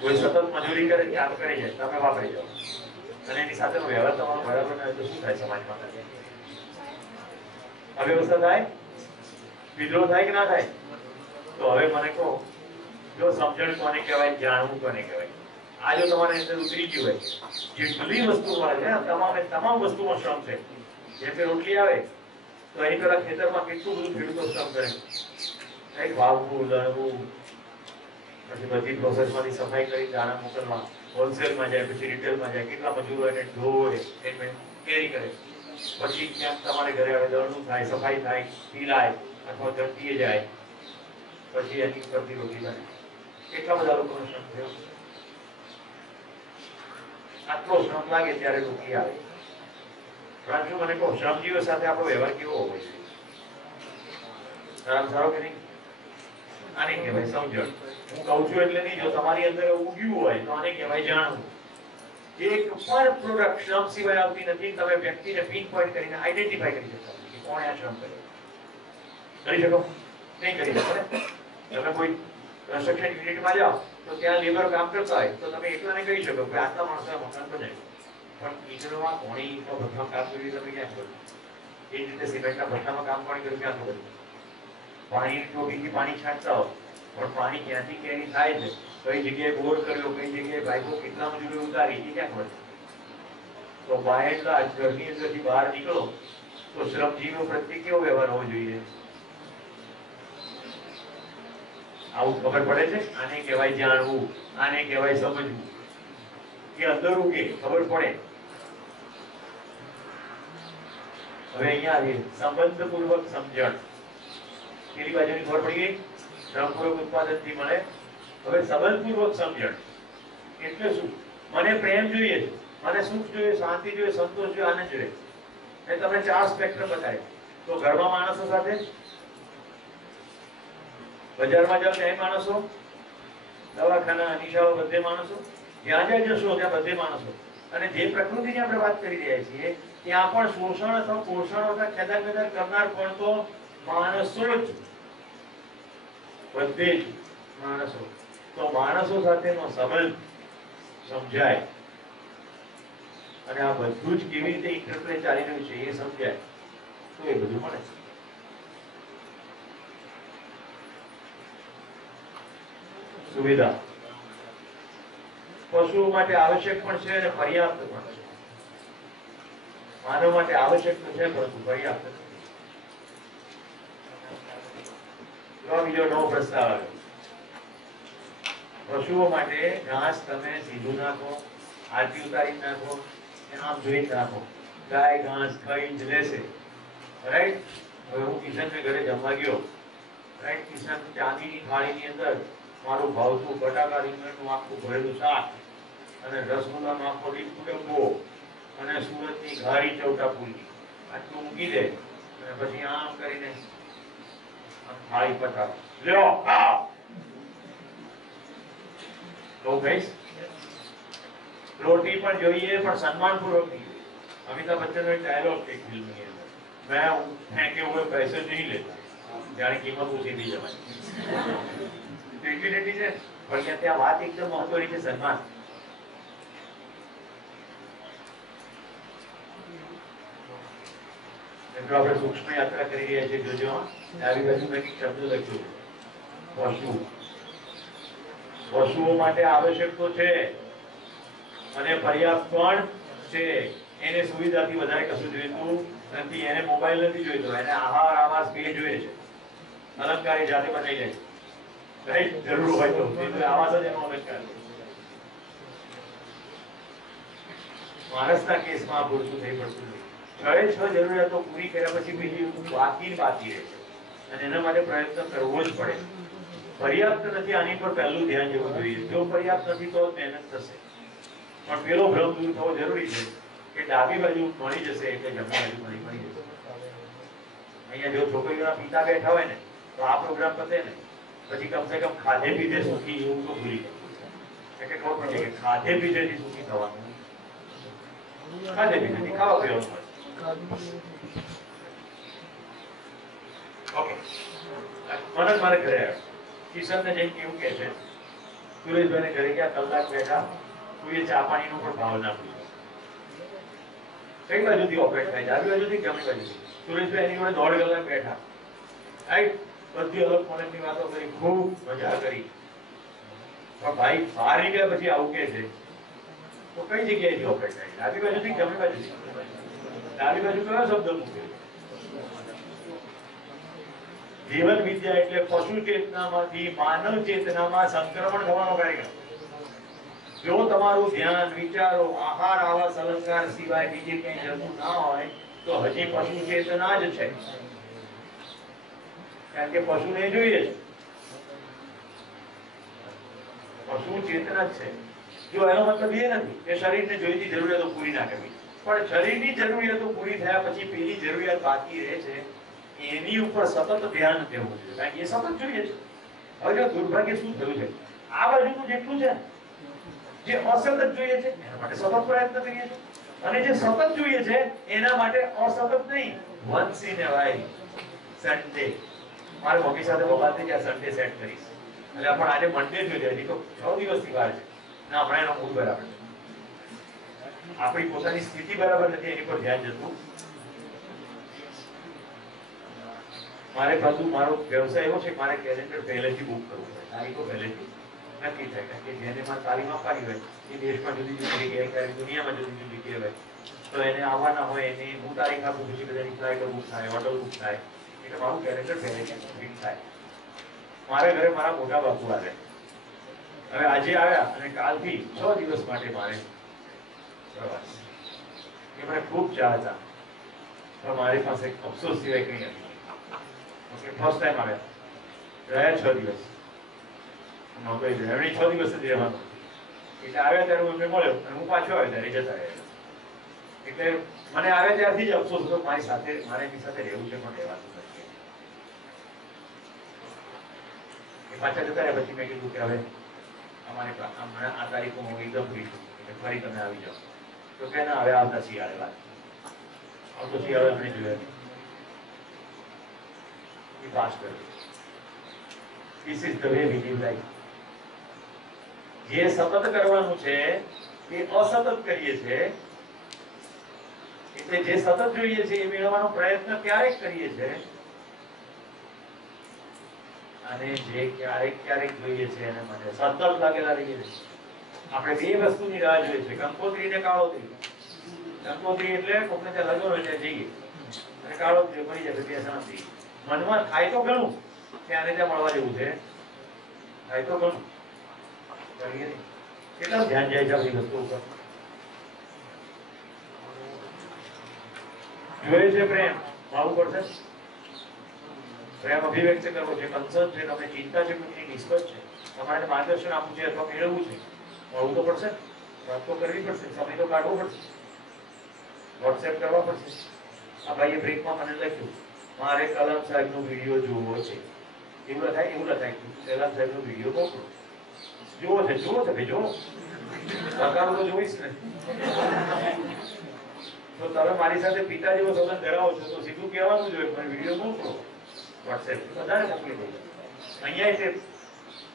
કોઈ સતત મજૂરી કરે, કામ કરી જાય, તમે વાપરી જાઓ અને એની સાથેનો વ્યવહાર તમારો બરાબર ના હોય તો શું થાય સમાજમાં? અવ્યવસ્થા થાય, વિદ્રોહ થાય કે ના થાય? તો હવે મને કહો, જો સમજણ કોને કહેવાય, જાણવું કોને કહેવાય? આ જો તમારી અંદર ઉતરી ગયું હોય, જેટલી વસ્તુ મળે છે તમામ વસ્તુમાં શ્રમ છે. જેમ કે રોટલી આવે તો અહીં પેલા ખેતરમાં કેટલું બધું ખેડૂતો શ્રમ કરે, કંઈક વાવવું, લણવું, પછી બધી પ્રોસેસમાંથી સફાઈ કરી દાણા મોકલવા, હોલસેલમાં જાય, પછી રિટેલમાં જાય, કેટલા મજૂરો એને ઢોળે, એને કેરી કરે, પછી ક્યાંક તમારે ઘરે આવે દળનું થાય, સફાઈ થાય, પીલાય અથવા ધરતીએ જાય, પછી એની ઉપરથી રોટી બને. કેટલા બધા લોકોનો શ્રમ થયો. આટલો શ્રમ લાગે ત્યારે રોટી આવે. પરંતુ મને કહો, શ્રમજીવો સાથે આપણો વ્યવહાર કેવો હોવો જોઈએ? સારો કે નહીં? આને કહેવાય સમજણ. હું કહું છું એટલે નહીં, જો તમારી અંદર ઉગ્યું હોય તો આને કહેવાય જાણવું. એક પણ પ્રોડક્ટ શ્રમ સિવાય આવતી નથી. તમે વ્યક્તિને પિન પોઈન્ટ કરીને આઈડેન્ટિફાઈ કરી શકતા કે કોણે આ શ્રમ કર્યો. કરી શકો? નહીં કરી શકો ને? તમે કોઈ કન્સ્ટ્રક્શન યુનિટમાં જાઓ તો ત્યાં લેબર કામ કરતા હોય તો તમે એકલાને કહી શકો કે આટલા માણસોએ મકાન બનાવ્યું, પણ ઈંટમાં કોણે ઈંટનો ભઠ્ઠામાં કામ કર્યું તમે ક્યાં કર્યું? એ જ રીતે સિમેન્ટના ભઠ્ઠામાં કામ કોણે કર્યું ક્યાં કર્યું? પાણીની ટોપીથી પાણી છાંટતા હો, પણ પાણી ક્યાંથી કેરી થાય છે, કઈ જગ્યાએ બોર કર્યો, કઈ જગ્યાએ પાઇપો કેટલા મજૂરી ઉતારી, એ ક્યાં ખબર? તો બહારના ઘરની અંદરથી બહાર નીકળો તો શ્રમજીવીઓ પ્રત્યે કેવો વ્યવહાર હોવો જોઈએ? આવું ખબર પડે છે. આને કહેવાય જાણવું, આને કહેવાય સમજવું. કે અંદર ઉગે ખબર પડે. હવે અહીંયા આવીએ, સંબંધપૂર્વક સમજણ. પેલી બાજુની ખબર પડી ગઈ, શ્રમપૂર્વક ઉત્પાદનથી મળે. હવે સંબંધપૂર્વક સમજણ એટલે શું? મને પ્રેમ જોઈએ છે, મને સુખ જોઈએ, શાંતિ જોઈએ, સંતોષ જોઈએ, આનંદ જોઈએ. એ તમને 4 સ્પેક્ટ્રમ બતાવ્યા. તો ઘરમાં માણસો સાથે, બજારમાં જાઓ ત્યાં માણસો, દવાખાના, નિશાળો, બધે માણસો, જ્યાં જ્યાં જશો ત્યાં બધે માણસો. અને જે પ્રકૃતિની આપણે વાત કરી રહ્યા છીએ ત્યાં પણ શોષણ અથવા પોષણ અથવા ખેદાર કરનાર પણ તો માણસો જ, બધે જ માણસો. તો માણસો સાથેનો સંબંધ સમજાય અને આ બધું જ કેવી રીતે ઇન્ટરપ્લે ચાલી રહ્યું છે એ સમજાય તો એ બધું મળે. સુવિધા પશુઓ માટે આવશ્યક પણ છે અને પર્યાપ્ત પણ છે. માનવ માટે આવશ્યક તો છે પરંતુ પર્યાપ્ત નથી. બીજો નવો પ્રસ્તાવ આવ્યો. પશુઓ માટે ઘાસ તમે સીધું નાખો, આરતી ઉતારી નાખો, આમ જોઈ નાખો, ગાય ઘાસ ખાઈ જ લેશે. રાઈટ? હવે હું કિશનને ઘરે જમવા ગયો. રાઈટ? કિશન ચાંદીની થાળીની અંદર મારું ભાવતું બટાકા રીંગણનું આખું ભરેલું શાક અને રસગુલ્લાનો આખો રીંગુ ડબ્બો અને સુરતની ઘારી ચૌટા પૂરી આટલું મૂકી દે અને પછી આમ કરીને થાળી પતાવે, લ્યો ખાઓ. તો કહીશ રોટી પણ જોઈએ પણ સન્માનપૂર્વક નહીં. અમિતાભ બચ્ચનનો એક ડાયલોગ છે ફિલ્મની અંદર, મેં ફેંકે હુए पैसे नहीं लेता, જાણે કિંમત ઓછી થઈ જવાય. ઇન્ટિગ્રિટી છે પણ ત્યાં વાત એકદમ મહત્વની છે, સન્માન. મિત્રો આપણે સૂક્ષ્મ યાત્રા કરી રહ્યા છીએ. જોજો આવી બાજુ મેં એક શબ્દ લખ્યું, પશુ. પશુઓ માટે આવશ્યક તો છે અને પર્યાપ્ત પણ છે. એને સુવિધાથી વધારે કશું જોઈતું નથી, એને મોબાઈલ નથી જોઈતો, એને આહાર આવાસ બે જોઈએ છે. અલંકાર એ જાતે બનાવી લે છે, રાઈટ? જરૂર હોય તો આવાસ જ એનો અલંકાર છે. માણસના કેસમાં પૂરતું થઈ પડતું નથી. 6 જરૂરિયાતો પૂરી કર્યા પછી બીજી બાકી રહે છે અને એના માટે પ્રયત્ન કરવો જ પડે. પર્યાપ્ત નથી, આની પર પહેલું ધ્યાન દેવું જોઈએ. જો પર્યાપ્ત નથી તો મહેનત થશે, પણ પેલો ભ્રમ દૂર થવો જરૂરી છે કે ડાબી બાજુ મળી જશે એટલે જમણી બાજુ મળી જશે. અહીંયા જો છોકરીઓના પિતા બેઠા હોય ને તો આ પ્રોગ્રામ પતે ને પછી કમસે કમ ખાધે પીધે સુખી એવું તો ભૂલી જાય કે ખબર પડે કે ખાધે પીધેથી સુખી થવાનું. ખાધે પીધેથી ખાવા પીવાનું. ઓકે, મને મારે ઘરે આવ્યો, કિશનને જઈને કેવું કે છે, સુરેશભાઈને ઘરે ગયા, કલાક બેઠા, કોઈએ ચા પાણીનો પણ ભાવ ના પૂછ્યો. કઈ બાજુથી ઓપરેટ થાય, ડાબી બાજુથી જમણી બાજુથી? સુરેશભાઈ એની જોડે 1.5 કલાક બેઠા, રાઈટ? બધી અલગ કોલેજની વાતો કરી, ખૂબ મજા કરી. પણ ભાઈ બહાર નીકળ્યા પછી આવું કે છે તો કઈ જગ્યાએથી ઓપરેટ થાય, ડાબી બાજુથી જમણી બાજુથી? ડાબી બાજુ કયો શબ્દ મૂક્યો? જીવન વિદ્યા એટલે પશુ ચેતનામાંથી માનવ ચેતનામાં સંક્રમણ થવાનો કાર્યક્રમ. જો તમારું ધ્યાન, વિચારો, આહાર આવાસ અલંકાર સિવાય બીજી કંઈ જતું ના હોય તો હજી પશુ ચેતના જ છે, કારણ કે પશુને જોઈએ છે, પશુ ચેતના જ છે. જો એનો મતલબ એ નથી કે શરીરને જોઈતી જરૂરિયાતો પૂરી ના કરવી, પણ શરીરની જરૂરિયાતો પૂરી થયા પછી પેલી જરૂરિયાત બાકી રહે છે, એની ઉપર સતત ધ્યાન દેવું જોઈએ, કારણ કે એ સતત જોઈએ છે. હવે જો દુર્ભાગ્ય શું થયું છે, આ બાજુનું જેટલું છે જે અસતત જોઈએ છે એના માટે સતત પ્રયત્ન કરીએ છીએ, અને જે સતત જોઈએ છે એના માટે અસતત નહીં, once in a while, Sunday. મારા મમ્મી સાથે વાત થઈ કે સન્ડે સેટ કરીશ, એટલે પણ આજે મંડે જોઈએ, હજી તો 6 દિવસની વાર છે ના, હમણાં એનો મૂડ બરાબર છે. આપણી પોતાની સ્થિતિ બરાબર નથી, એની પર ધ્યાન જતું. મારે પાછું મારો વ્યવસાય એવો છે કે મારે કેલેન્ડર પહેલેથી બુક કરવું પડે, તારીખો પહેલેથી નક્કી થાય, કારણ કે જેને મારે તાલીમ આપવાની હોય એ દેશમાં જુદી જુદી જગ્યાએ, ક્યારેક દુનિયામાં જુદી જુદી જગ્યાએ હોય, તો એને આવવાના હોય, એની હું તારીખ આપું, પછી બધાની ફ્લાઇટો બુક થાય, હોટલ બુક થાય, એટલે મારું કેલેન્ડર પહેલેથી બુકિંગ થાય. મારા ઘરે મારા મોટા બાપુ આવે, હવે આજે આવ્યા અને કાલથી 6 દિવસ માટે મારે પ્રવાસ. એ મને ખૂબ ચાહતા, પણ મારી પાસે અફસોસ સિવાય કંઈ નથી. ફર્સ્ટ ટાઈમ આવ્યા, રહ્યા 6 દિવસ, નોકરી છે એમની 6 દિવસ જ રહેવાનું, એટલે આવ્યા ત્યારે હું એમને મળ્યો અને હું પાછો આવ્યો ત્યારે જતા રહ્યા. એટલે મને આવ્યા ત્યારથી જ અફસોસ હતો મારી સાથે, મારે એની સાથે રહેવું છે પણ રહેવાતું નથી. એ પાછા જતા રહ્યા પછી મેં કીધું કે હવે અમારે આ તારીખમાં હું એકદમ ફ્રી છું, એટલે ફરી તમે આવી જાઓ. તો કે ના, હવે આવતા શિયાળે વાત, આવતો શિયાળો એમણે જોયા. This is the way we live life. જે સતત કરવાનું છે એ અસતત કરીએ છીએ, એટલે જે સતત જોઈએ છે એ મેળવવાનો પ્રયત્ન ક્યારેક કરીએ છીએ, અને જે ક્યારેક જોઈએ છે એના માટે સતત લાગેલા રહીએ છીએ. આપણે બે વસ્તુની રાહ જોઈએ છે, કંકોત્રી ને કાળોતરી. કંકોત્રી એટલે કોકને ત્યાં લગ્ન હોય ત્યાં જઈએ, અને કાળોતરી મળી જાય બે શાંતિ. મનમાં થાય તો ઘણું કે આને ત્યાં મળવા જેવું છે, થાય તો ઘણું, કેટલા ધ્યાન જાય છે આપણી વસ્તુ ઉપર. જોઈએ છે પ્રેમ, મળવું પડશે. પ્રેમ અભિવ્યક્ત કરવો છે, કન્સર્ન છે, તમને ચિંતા છે, કોઈની નિસ્બત છે, તમારે માર્ગદર્શન આપવું છે અથવા મેળવવું છે, મળવું તો પડશે, વાત તો કરવી પડશે, સમય તો કાઢવો પડશે, વોટ્સએપ કરવા પડશે. આ ભાઈએ બ્રેકમાં મને લખ્યું મારે કલામ સાહેબનો વિડીયો જોવો છે, એવું લખાય કલામ સાહેબનો વિડીયો મોકલો. જોવો છે ભાઈ, જોવો બતાવું તો જોઈશ ને. તો તમે મારી સાથે પિતા જેવો સંબંધ ધરાવો છો તો સીધું કહેવાનું જોઈએ મને વિડીયો મોકલો, વોટ્સએપ બધાને મોકલી દો. અહીંયા તે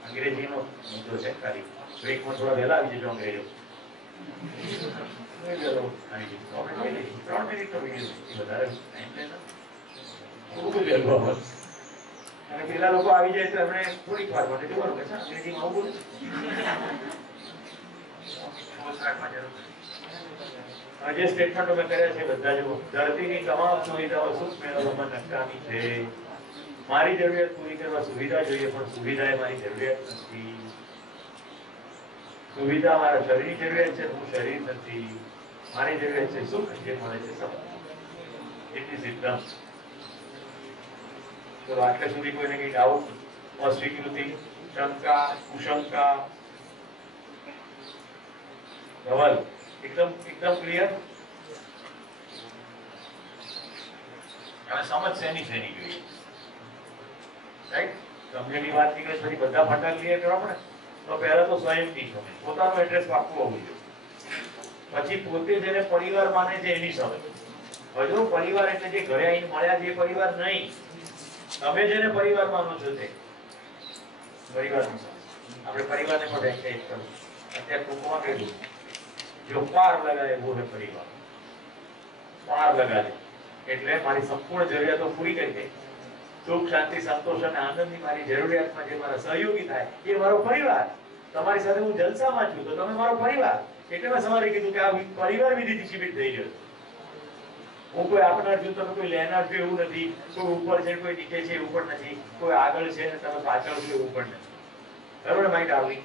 અંગ્રેજીનો મુદ્દો છે, ખાલી બ્રેકમાં થોડા વહેલા આવી જજો અંગ્રેજો. 3 મિનિટનો વિડીયો, વધારે ખૂબ વહેલો આવે, અને પેલા લોકો આવી જાય તો એમણે થોડીક વાર માટે જોવાનું કે અંગ્રેજીમાં આવું બોલે. જે સ્ટેટમેન્ટો મેં કર્યા છે બધા જુઓ. ધરતીની તમામ સુવિધાઓ સુખ મેળવવામાં નકામી છે. મારી જરૂરિયાત પૂરી કરવા સુવિધા જોઈએ, પણ સુવિધા એ મારી જરૂરિયાત નથી. સુવિધા મારા શરીરની જરૂરિયાત છે, હું શરીર નથી. મારી જરૂરિયાત છે સુખ, જે મળે છે સમજ. એટલી સિદ્ધાંત. તો આટલે સુધી કોઈને કઈ ડાઉટ, અસ્વીકૃતિ, શંકા, કુશંકા? ધવલ એકદમ ક્લિયર? હવે સમજ શેની જોઈએ? રાઈટ? સમજણની વાત નીકળે પછી બધા ફાટા ક્લિયર કરવા પડે. તો પહેલા તો સ્વયંથી સમજ, પોતાનું એડ્રેસ પાક્કું હોવું જોઈએ. પછી પોતે જેને પરિવાર માને છે એની સમજ. હજુ પરિવાર એટલે જે ઘરે આવીને મળ્યા જે પરિવાર નહીં, તમે જેને પરિવાર માનો છો તે પરિવારની સમજ. આપણે પરિવારને પણ વ્યાખ્યાયિત કરવું. અત્યારે ટૂંકમાં કહ્યું, જો પાર લગાએ वो है परिवार. પાર લગાડે એટલે મારી સંપૂર્ણ જરૂરિયાતો પૂરી કરી દે. સુખ, શાંતિ, સંતોષ અને આનંદની મારી જરૂરિયાતમાં જે મારા સહયોગી થાય એ મારો પરિવાર. તમારી સાથે હું જલસામાં છું તો તમે મારો પરિવાર. એટલે મેં સવારે કીધું કે આ પરિવાર વિધિથી સીમિત થઈ ગયો. હું કોઈ આપનાર છું, તમે કોઈ લેનાર છો એવું નથી. કોઈ ઉપર છે, કોઈ નીચે છે એવું પણ નથી. કોઈ આગળ છે ને તમે પાછળ છો એવું પણ નથી. બરોબર ને મારી ડાર્લિંગ?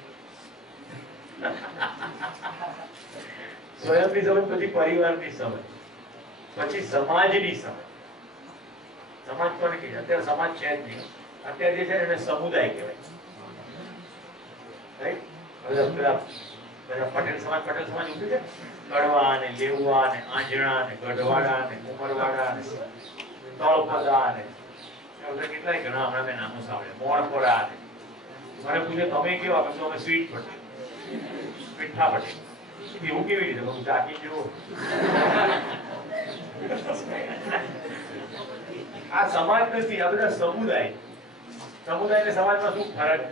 સ્વયંની સમજ, પછી પરિવારની સમજ, પછી સમાજની સમજ. સમાજ કોને કહીએ? અત્યારે સમાજ છે જ નહીં. અત્યારે જે છે એને સમુદાય કહેવાય. રાઈટ? બધા પટેલ સમાજ ઉઠ્યું છે. કડવા ને લેવા ને આંજણા ને ગઢવાડા ને ઉમરવાડા ને તળપદા ને કેટલાય ઘણા હમણાં મેં નામો સાંભળ્યા. મોણપરા ને મને પૂછે તમે કેવા? તો અમે સ્વીટ પટેલ, મીઠા પટેલ. એવું કેવી રીતે? હું જાગી જેવો. આ સમાજ નથી, આ બધા સમુદાય. સમુદાય ને સમાજમાં શું ફરક?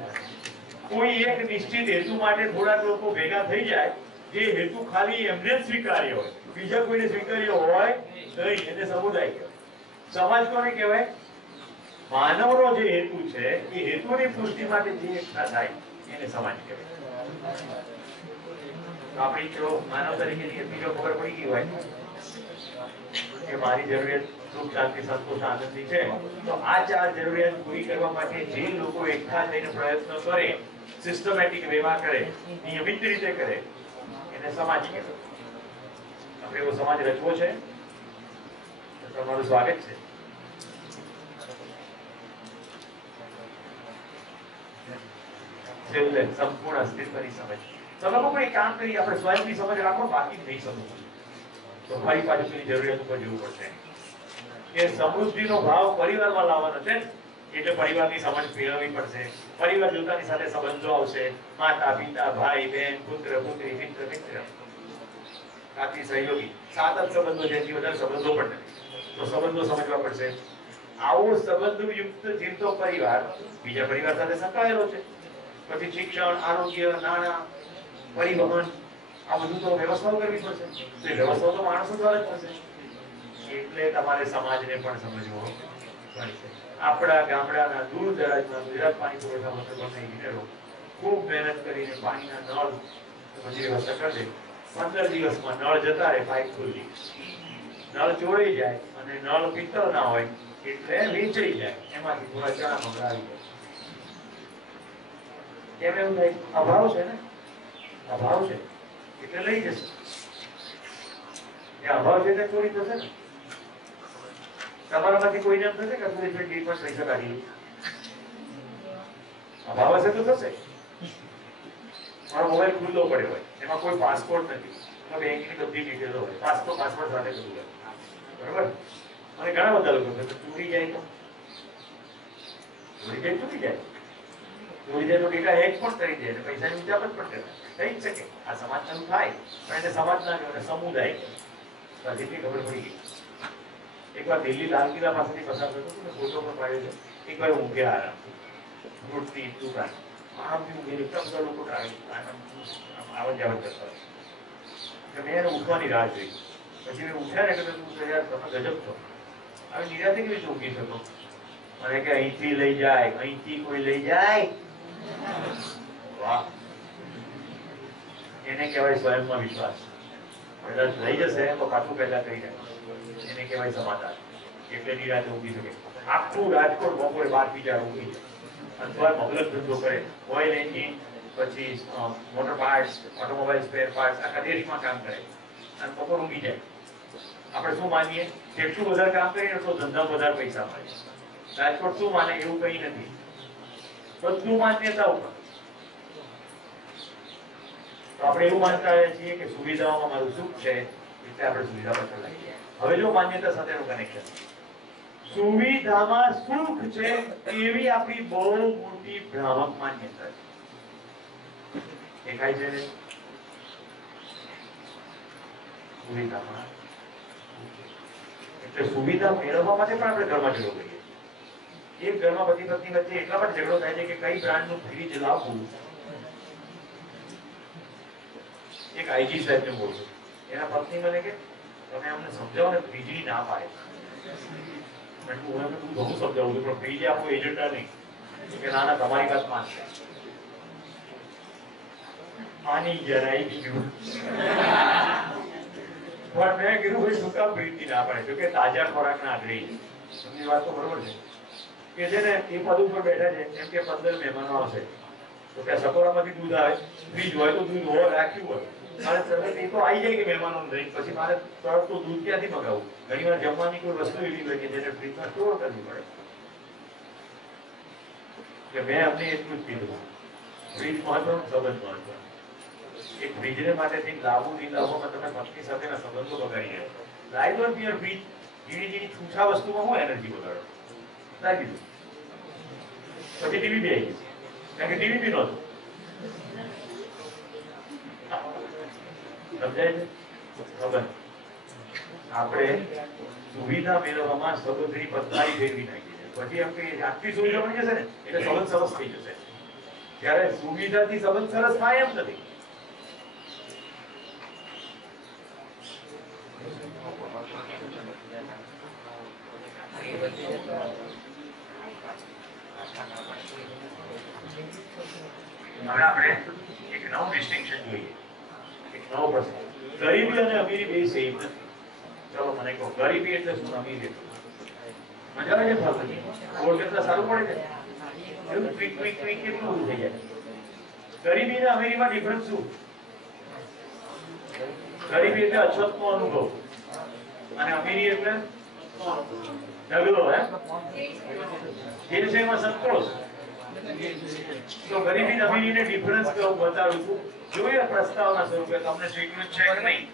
કોઈ એક નિશ્ચિત હેતુ માટે થોડાક લોકો ભેગા થઈ જાય, જે હેતુ ખાલી એમને જ સ્વીકાર્ય હોય, બીજા કોઈને સ્વીકાર્ય હોય નહીં, એને સમુદાય કહેવાય. સમાજ કોને કહેવાય? માનવનો જે હેતુ છે એ હેતુની પુષ્ટિ માટે જે એકઠા થાય એને સમાજ કહેવાય. આપણી જો માનવ તરીકેની બીજો ખબર પડી ગઈ હોય કે મારી જરૂરિયાત સુખ, શાંતિ, સંતોષ, આનંદની છે, તો આ ચાર જરૂરિયાત પૂરી કરવા માટે જે લોકો એકઠા થઈને પ્રયત્ન કરે, સિસ્ટમેટિક વેમાં કરે, નિયમિત રીતે કરે, એને સમાજ કહેવાય. આપણે એવો સમાજ રચવો છે. તમારું સ્વાગત છે. સંપૂર્ણ અસ્તિત્વની સમજ. તમે લોકો એક કામ કરી, આપણે સ્વયંની સમજ રાખો, બાકી નહીં સમજવું તો ફરી પાછું પેલી જરૂરિયાત ઉપર જવું પડશે. કે સમૃદ્ધિનો ભાવ પરિવારમાં લાવવાનો છે, એટલે પરિવારની સમજ મેળવવી પડશે. પરિવાર જોતાની સાથે સંબંધો આવશે. માતા, પિતા, ભાઈ, બહેન, પુત્ર, પુત્રી, મિત્ર, સાથી, સહયોગી. 7 જ સંબંધો છે, એથી વધારે સંબંધો પણ નથી. તો સંબંધો સમજવા પડશે. આવો સંબંધયુક્ત જીવતો પરિવાર બીજા પરિવાર સાથે સંકળાયેલો છે. પછી શિક્ષણ, આરોગ્ય, નાણાં, પરિવહન, આ બધું તો વ્યવસ્થાઓ કરવી પડશે. એ વ્યવસ્થાઓ તો માણસો દ્વારા જ થશે. એટલે તમારે સમાજને પણ સમજવો પડશે. આપણા ગામડાના દૂર દરાજના ગુજરાત પાણી પુરવઠા મથકોના ઇજનેરો ખૂબ મહેનત કરીને પાણીના નળ બધી વ્યવસ્થા કરી દે. 15 દિવસમાં નળ જતા રહે, પાઇપ ખુલ્લી, નળ ચોરાઈ જાય અને નળ પિત્તળ ના હોય એટલે વેચાઈ જાય. એમાંથી થોડા ચણા મમરા આવી જાય. કેમ એવું થાય? અભાવ છે ને, અભાવ છે એટલે લઈ જશે. અભાવ છે એટલે ચોરી થશે ને. તમારામાંથી કોઈને એમ થશે કે સુરેશભાઈ પૈસા કાઢી અભાવ હશે તો થશે. મારો મોબાઈલ ખુલ્લો પડ્યો હોય, એમાં કોઈ પાસપોર્ટ નથી, બેંકની બધી ડિટેલો હોય, પાસપોર્ટ સાથે બધું હોય, બરોબર? અને ઘણા બધા લોકો ચોરી જાય તો ચોરી જાય તો ડેટા હેક પણ કરી દે અને પૈસાની ઉજાપત પણ કરે. થઈ જ શકે. આ સમાજનું થાય, પણ એને સમાજ ના કહેવાય, સમુદાય કહેવાય. જેટલી ખબર પડી ગઈ. એકવાર દિલ્હી લાલ કિલ્લા પાસેથી પસાર થતો હતો, ફોટો પણ પાડ્યો છે. એકવાર ઊંઘ્યા આરામ રોટની દુકાન આરામથી ઊંઘી, એટલા બધા લોકો આવત જાવત કરતા હોય. મેં એને ઉઠવાની રાહ જોઈ. પછી મેં ઉઠ્યા ને કે તું યાર તમે ગજબ છો, હવે નિરાતે કેવી રીતે ઊંઘી શકો? મને કે અહીંથી લઈ જાય, અહીંથી કોઈ લઈ જાય. વાહ, એને કહેવાય સ્વયંમાં વિશ્વાસ. કદાચ લઈ જશે તો પાછું પહેલા કહી જાય એને કહેવાય સમાધાન. એટલે નિરાતે ઊંઘી શકે. આખું રાજકોટ બપોરે 12 બીજા ઊંઘી જાય અથવા મગલક ધંધો કરે, ઓઇલ એન્જિન, પછી motor parts, automobile spare parts, આખા ડેરીમાં કામ કરે અને બપોર ઊંઘી જાય. આપણે શું માનીએ, જેટલું વધારે કામ કરીએ એટલો ધંધામાં વધારે પૈસા મળે. રાજકોટ શું માને, એવું કંઈ નથી, બધું માન્યતા ઉપર. તો આપણે એવું માનતા હોઈએ છીએ કે સુવિધાઓમાં મારું સુખ છે એટલે આપણે સુવિધા પાછળ લાગીએ. હવે જો માન્યતા સાથેનું કનેક્શન, સુવિધામાં સુખ છે એવી આપણી બહુ મોટી ભ્રામક માન્યતા છે. દેખાય છે ને? સુવિધામાં એટલે સુવિધા મેળવવા માટે પણ આપણે ઘરમાં ઝઘડો કરીએ. એક ઘરમાં પતિ પત્ની વચ્ચે એટલા માટે ઝઘડો થાય છે કે કઈ બ્રાન્ડનું ફ્રીજ લાવવું. એક આઈજી સાહેબને બોલું, એના પત્ની મને કે તમે અમને સમજાવો ને, ફ્રીજની ના પાડે. હું બહુ સમજાવું છું પણ ફ્રીજ આપો એજન્ડા નહીં. કે ના ના તમારી વાત માનશે. આની જરાય બીજું પણ મેં કીધું ભાઈ શું કામ ફ્રીજની ના પાડે? જો કે તાજા ખોરાકના આગ્રહી છે. એમની વાત તો બરોબર છે કે છે ને એ પદ ઉપર બેઠા છે, એમ કે 15 મહેમાનો આવશે તો કે સકોરામાંથી દૂધ આવે, ફ્રીજ હોય તો દૂધ હોય રાખ્યું હોય, મારે તરત એ તો આવી જાય કે મહેમાનો નહીં, પછી મારે તરત તો દૂધ ક્યાંથી મગાવવું? ઘણી વાર જમવાની કોઈ વસ્તુ એવી હોય કે જેને ફ્રીજમાં સ્ટોર કરવી પડે. કે મેં અમને એટલું જ કીધું, ફ્રીજ મહત્વનું, સંબંધ મહત્વનું. એક ફ્રીજને માટેથી લાવવું નહીં લાવવામાં તમે પત્ની સાથેના સંબંધો બગાડી રહ્યા. લાવી દો પિયર ફ્રીજ, ઝીણી છૂછા વસ્તુમાં હું એનર્જી બગાડો. લાવી દીધું, પછી ટીવી બી આવી ગઈ, કારણ કે ટીવી બી નહોતું. સમજાય છે? ખબર આપણે સુવિધા મેળવવામાં સબંધની પથારી ફેરવી નાખી છે. પછી એમ કે આટલી સુવિધા મળી જશે ને એટલે સંબંધ સરસ થઈ જશે. ત્યારે સુવિધાથી સંબંધ સરસ થાય એમ નથી. હવે આપણે એક નવું ડિસ્ટિંક્શન જોઈએ, એક નવો પ્રશ્ન. ગરીબી અને અમીરી બે સેમ નથી. ચલો મને કહો, ગરીબી એટલે શું, અમીરી એટલે મજા આવે છે? ફળ કેટલા સારું પડે છે, એવું ક્વિક ક્વિક ક્વિક કેટલું થઈ જાય. ગરીબી અને અમીરીમાં ડિફરન્સ શું? ગરીબી એટલે અછતનો અનુભવ અને અમીરી એટલે ઢગલો. જે છે એમાં સંતોષ. તો ગરીબી અને અમીરીને ડિફરન્સ હું બતાવું છું. જોઈએ પ્રસ્તાવના સ્વરૂપે તમને સ્વીકૃત છે કે નહીં.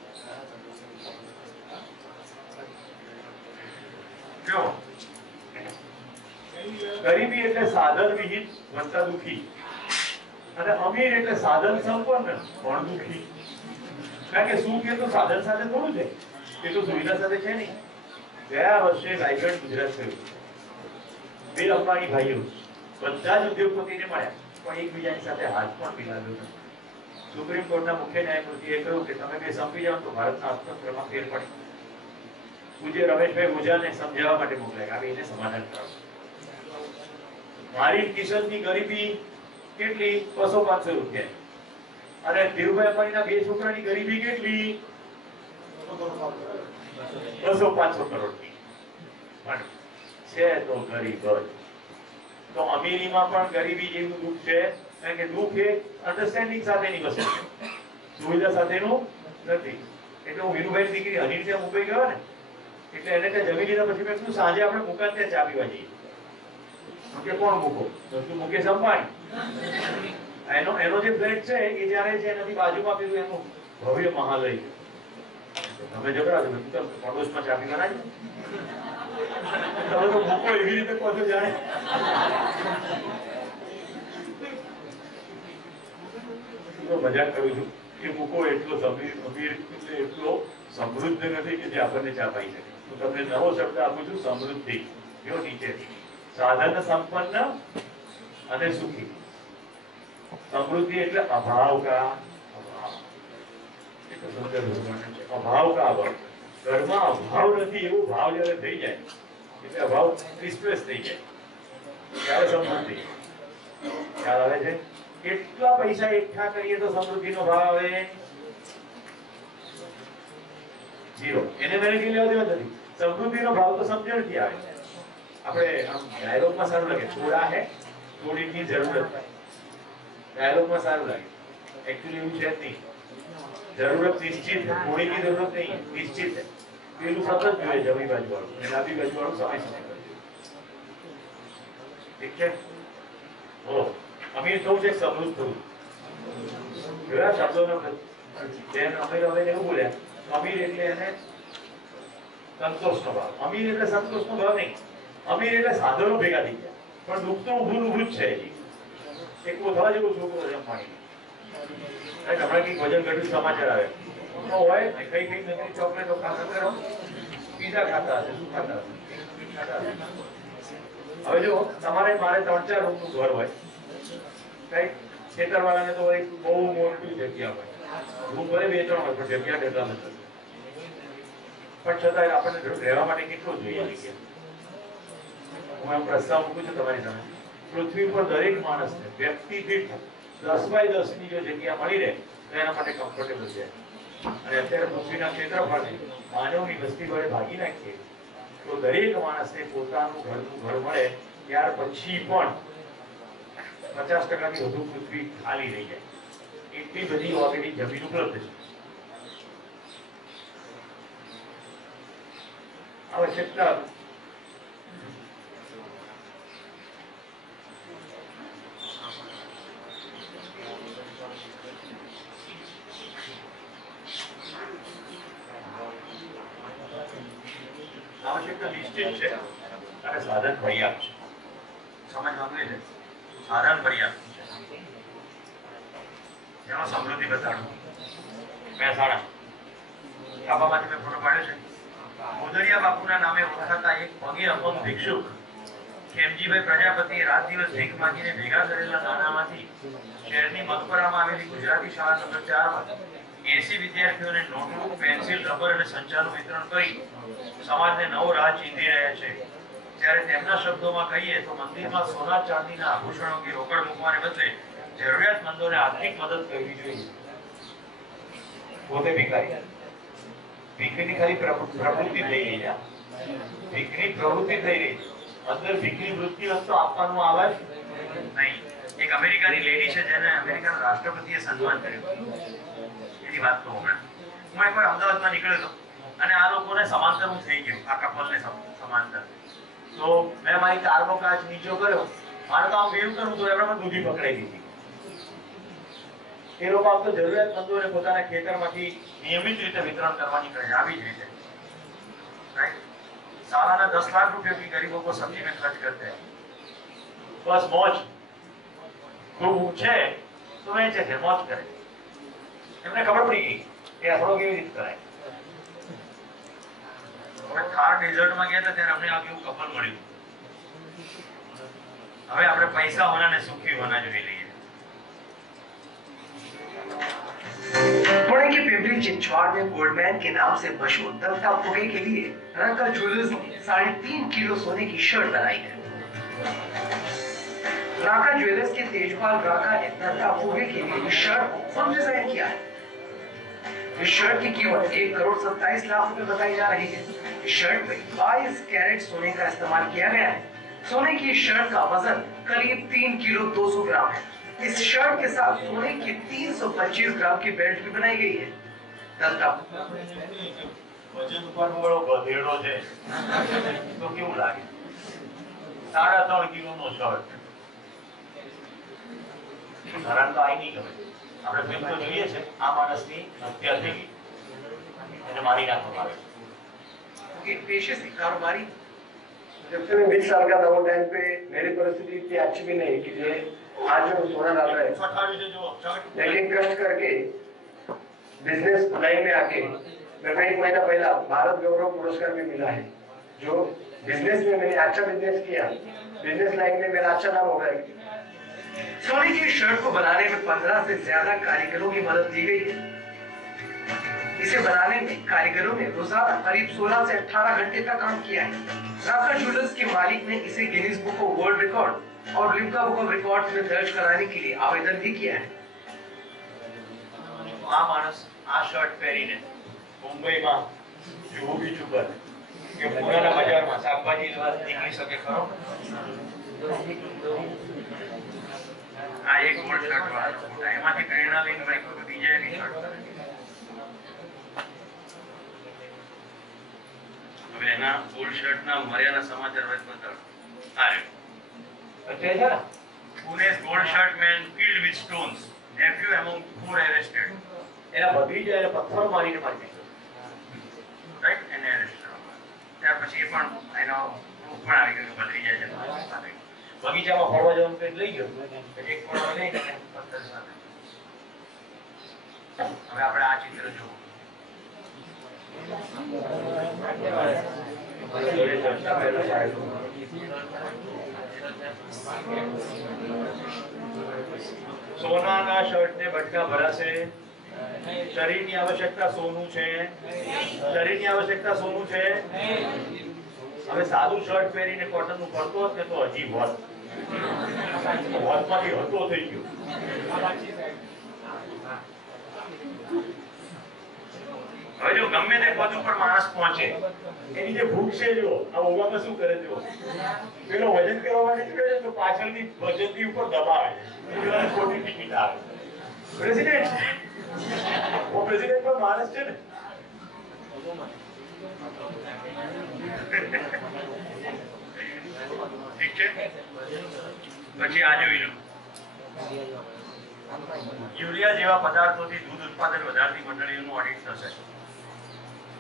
જો ગરીબી એટલે સાધન વિહીન વત્તા દુખી, અને અમીર એટલે સાધન સંપન્ન પણ દુખી. કારણ કે સુખ એ તો સાધન સાથે થોડું છે, એ તો સુવિધા સાથે છે નહીં. ગયા વર્ષે રાયગઢ ગુજરાત થયું, બે અંબાણી ભાઈઓ બધા જ ઉદ્યોગપતિને મળ્યા પણ એકબીજાની સાથે હાથ પણ મિલાવ્યો નથી. સુપ્રીમ કોર્ટના મુખ્ય ન્યાયમૂર્તિએ કહ્યું કે તમે બે સંપી જાઓ તો ભારતના અર્થતંત્રમાં ફેર પડે. પૂજ્ય રમેશભાઈ ઓઝાને સમજાવવા માટે મોકલ્યા, આવી એને સમાધાન કરો. મારી કિશનની ગરીબી કેટલી? 200-500 રૂપિયા. અને ધીરુભાઈ અંબાણીના બે છોકરાની ગરીબી કેટલી? 200-500 કરોડની. પણ છે તો ગરીબ જ. તો અમીરીમાં પણ ગરીબી જેવું દુઃખ છે, કારણ કે દુઃખ એ અન્ડરસ્ટેન્ડિંગ સાથેની વસ્તુ છે, સુવિધા સાથેનું નથી. એટલે હું વીરુભાઈ દીકરી હની ત્યાં મુંબઈ ગયો ને, એટલે એને ત્યાં જમી લીધા પછી મેં સાંજે આપણે મુકાન ત્યાં ચા પીવા જઈએ. કે કોણ મૂકો? તો મુકેશ અંબાણી. એનો જે ફ્લેટ છે એ જ્યારે છે એનાથી બાજુમાં પેલું એનું ભવ્ય મહાલય છે. તમે જબરા છો, પડોશમાં ચા પીવા ના તમે તો મૂકો એવી રીતે કહો છો જાણે મજાક કરું છું. એ મૂકો એટલો અમીર એટલો સમૃદ્ધ નથી કે જે આપણને ચા પાઈ શકે. હું તમને નવો શબ્દ આપું છું, સમૃદ્ધિ. જો નીચે સાધન સંપન્ન અને સુખી. સમૃદ્ધિ એટલે અભાવ કા અભાવ. અભાવ કા અભાવ. ઘરમાં અભાવ નથી એવો ભાવ જયારે થઈ જાય એટલે અભાવ ડિસ્પ્લેસ થઈ જાય ત્યારે સમૃદ્ધિ. ખ્યાલ આવે છે? કેટલા પૈસા એકઠા કરીએ તો સમૃદ્ધિનો ભાવ આવે? 0 એને મેને કે લેવા દેવા નથી સમૃદ્ધિનો ભાવ તો સમજણથી આવે આપણે આમ ડાયલોગમાં સારું લાગે થોડા હે થોડી की जरूरत है ડાયલોગમાં સારું લાગે एक्चुअली એવું છે જ નહીં जरूरत निश्चित है थोड़ी की जरूरत नहीं है निश्चित है પેલું સતત જોઈએ જમણી બાજુ વાળું અને ડાબી બાજુ વાળું સમય સમય કરજો ઠીક છે ઓ અમીર થવું છે સમૃદ્ધ થવું એવા શબ્દોનો બેન અમીર હવે એવું બોલ્યા અમીર એટલે એને સંતોષનો ભાવ અમીર એટલે સંતોષનો ભાવ નહીં અમીર એટલે સાધનો ભેગા થઈ ગયા પણ દુઃખ તો ઊભું જ છે હજી એક કોથળા જેવું છોકરો જમવાની હમણાં કઈક વજન ઘટ્યું સમાચાર આવે હોય કઈ કઈ નકલી ચોકલેટો ખાતા કરો પીઝા ખાતા હશે શું ખાતા હશે હવે જો તમારે મારે 3-4 રૂમનું ઘર હોય કઈ ખેતરવાળાને તો એક બહુ મોટી જગ્યા હોય રૂમ ભલે 2-3 હોય પણ જગ્યા કેટલા નથી પણ છતાં આપણને રહેવા માટે કેટલું જોઈએ જગ્યા હું એમ પ્રસ્તાવ મૂકું છું તમારી સામે પૃથ્વી પર દરેક માણસને વ્યક્તિ દીઠ 10x10 ની જો જગ્યા મળી રહે તો એના માટે કમ્ફર્ટેબલ છે અને અત્યારે પૃથ્વીના ક્ષેત્રફળને માનવની વસ્તી વડે ભાગી નાખીએ તો દરેક માણસને પોતાનું ઘરનું ઘર મળે ત્યાર પછી પણ 50% થી વધુ પૃથ્વી ખાલી રહી જાય એટલી બધી ઓલરેડી જમીન ઉપલબ્ધ છે આવશ્યકતા आवश्यकता निश्चित છે અને સાધન પર્યાપ્ત છે સમજવાનું છે સાધન પર્યાપ્ત છે જેનો સમૃદ્ધિ બતાડો મહેસાણા છાપામાંથી મેં ફોટો પાડ્યો છે મોદરિયા બાપુના નામે ઓળખાતા એક પગે અપંગ ભિક્ષુક ખેમજીભાઈ પ્રજાપતિ રાત દિવસ ભીખ માંગીને ભેગા કરેલા નાણામાંથી શહેરની મકબરામાં આવેલી ગુજરાતી શાળા નંબર 4 માં 80 વિદ્યાર્થીઓને નોટબુક પેન્સિલ રબર અને સંચાનું વિતરણ કરી સમાજને નવો રાહ ચીંધી રહ્યા છે જ્યારે તેમના શબ્દોમાં કહીએ તો મંદિરમાં સોના ચાંદીના આભૂષણો કે રોકડ મૂકવાને બદલે જરૂરિયાતમંદોને આર્થિક મદદ કરવી જોઈએ પોતે ભિખારી ભીખની ખાલી પ્રવૃત્તિ થઈ રહી છે ભીખની પ્રવૃત્તિ થઈ રહી છે અંદર ભીખની વૃત્તિ તો આપવાનું આવે નહીં એક અમેરિકાની લેડી છે જેને અમેરિકાના રાષ્ટ્રપતિએ સન્માન કર્યું એની વાત તો હમણાં હું એકવાર અમદાવાદમાં નીકળ્યો હતો અને આ લોકોને સમાંતર હું થઈ ગયો આ કપલને સમાંતર તો મેં મારી કારનો કાચ નીચો કર્યો મારે તો આમ વેવ કરવું તો એમણે મને દૂધી પકડાઈ દીધી એ લોકો આમ તો જરૂરિયાતમંદોને પોતાના ખેતરમાંથી નિયમિત રીતે વિતરણ કરવાની કરે આવી જ રીતે રાઈટ सालाना 10 लाख रुपए की गरीबों को सब्जी में खर्च करते हैं बस मौज तो पूछे तो वेचे છે મોજ કરે એમને ખબર પડી ગઈ કે આ થોડો કેવી રીતે કરાય હવે થાર ડેઝર્ટમાં ગયા હતા ત્યારે અમને આ કેવું કપલ મળ્યું હવે આપણે પૈસા હોનાને સુખી હોના જોઈ લઈએ पुणे के पिंपरी चिंचवाड़ में गोल्डमैन के नाम से मशहूर दत्ता फुगे के लिए राका ज्वेलर्स ने 3.5 किलो सोने की शर्ट बनाई है। राका ज्वेलर्स के तेजपाल राका ने दत्ता फुगे के लिए इस शर्ट को डिजाइन किया है। इस शर्ट की कीमत 1,27 लाख रुपए बताई जा रही है। इस शर्ट में 22 कैरेट सोने का इस्तेमाल किया गया है। सोने की शर्ट का वजन करीब 3 किलो 200 ग्राम है। इस शर्ट के साथ सोने की 325 ग्राम की बेल्ट भी बनाई गई है। दत्ता વજન ઉપાડવાનો વાળો ગધેડો છે તો કેવું લાગે 3.5 કિલોનો શર્ટ ધરાન તો આઈ નહીં ગમે આપણે ફિલ્મ તો જોઈએ છે આ માણસની હત્યા થઈ ગઈ એને મારી નાખવામાં આવે के पेशे से कारोबारी जब से मैं 20 साल का था वो टाइम पे मेरी परिस्थिति इतनी अच्छी भी नहीं कि ये आज जो सोना डाल रहा है लेकिन कष्ट करके बिजनेस लाइन में आके मेरे को 1 महीना पहला भारत गौरव पुरस्कार भी मिला है जो बिजनेस में मैंने अच्छा बिजनेस किया बिजनेस लाइन में मेरा अच्छा नाम हो गया। सोने की शर्ट को बनाने में 15 से ज्यादा कारीगरों की मदद ली गई है। इसे बनाने में कारीगरों ने रोजाना करीब 16 से 18 घंटे तक काम किया है। राका ज्वेलर्स के मालिक ने इसे Guinness book of world record और लिम्का बुक ऑफ रिकॉर्ड्स में दर्ज कराने के लिए आवेदन भी किया है। આ માણસ આ શર્ટ પહેરીને મુંબઈમાં જોવું બીજું કરે કે પુરાના બજારમાં શાકભાજી લેવા નીકળી શકે ખરો? આ એક ગોળ શર્ટ વાળો ફોટા એમાંથી પ્રેરણા લઈને ભાઈ કોઈ બીજા એની શર્ટ કરે. હવે એના ગોળ શર્ટના મર્યાદા સમાચાર વાત બતાડો. આ રહ્યો. અત્યારે છે Pune's gold shirt man killed with stones. Nephew among four arrested. એના ભત્રીજા એને પથ્થર મારીને મારી દીધો. રાઈટ? એને એરેસ્ટ કરવામાં. ત્યાર પછી એ પણ એનો પ્રૂફ પણ આવી ગયો ભત્રીજા છે. બગીચામાં ફરવા જવાનું કંઈક લઈ ગયો. એક પણ લઈ ગયો પથ્થર સાથે. હવે આપણે આ ચિત્ર જુઓ. સોનાના શર્ટને બટકા ભરાશે. શરીરની આવશ્યકતા સોનું છે. શરીરની આવશ્યકતા સોનું છે. હવે સાદું શર્ટ પહેરીને કોટનનું ફરતો હશે તો હજી હોત. હોતમાંથી હતો થઈ ગયો. હવે જો ગમે તે પદ ઉપર માણસ પહોંચે એની જે ભૂખ છે જો આ ઓગામાં શું કરે જો પેલો વજન કરવા માટે શું કરે તો પાછળની વજનની ઉપર દબાવે એટલે ખોટી ટિકિટ આવે. પ્રેસિડેન્ટ ઓ પ્રેસિડેન્ટ પણ માણસ છે ને. ઠીક છે. પછી આ જોઈ લો. યુરિયા જેવા પદાર્થોથી દૂધ ઉત્પાદન વધારતી મંડળીઓનું ઓડિટ થશે.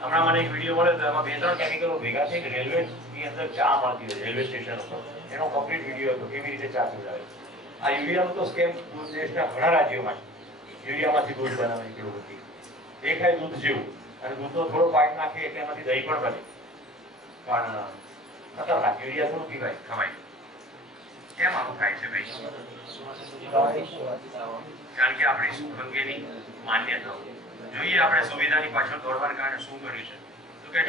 હમણાં મને એક વિડીયો મળ્યો તો એમાં 2-3 કેમિકલો ભેગા થઈ કે રેલવે ની અંદર ચા મળતી હોય રેલવે સ્ટેશન ઉપર એનો કમ્પ્લીટ વિડીયો હતો કેવી રીતે ચા પીવડાવે. આ યુરિયાનો તો સ્કેમ દેશના ઘણા રાજ્યોમાં યુરિયામાંથી દૂધ બનાવવાની કેવું હતી. દેખાય દૂધ જેવું અને દૂધનો થોડો પાક નાખે એટલે એમાંથી દહીં પણ બને પણ ખતરનાક યુરિયા થોડું પીવાય ખવાય. કેમ આવું થાય છે ભાઈ? કારણ કે આપણી સુખ અંગેની માન્યતાઓ જોઈએ. આપણે સુવિધાની પાછળ દોડવાને કારણે શું કર્યું છે તો કે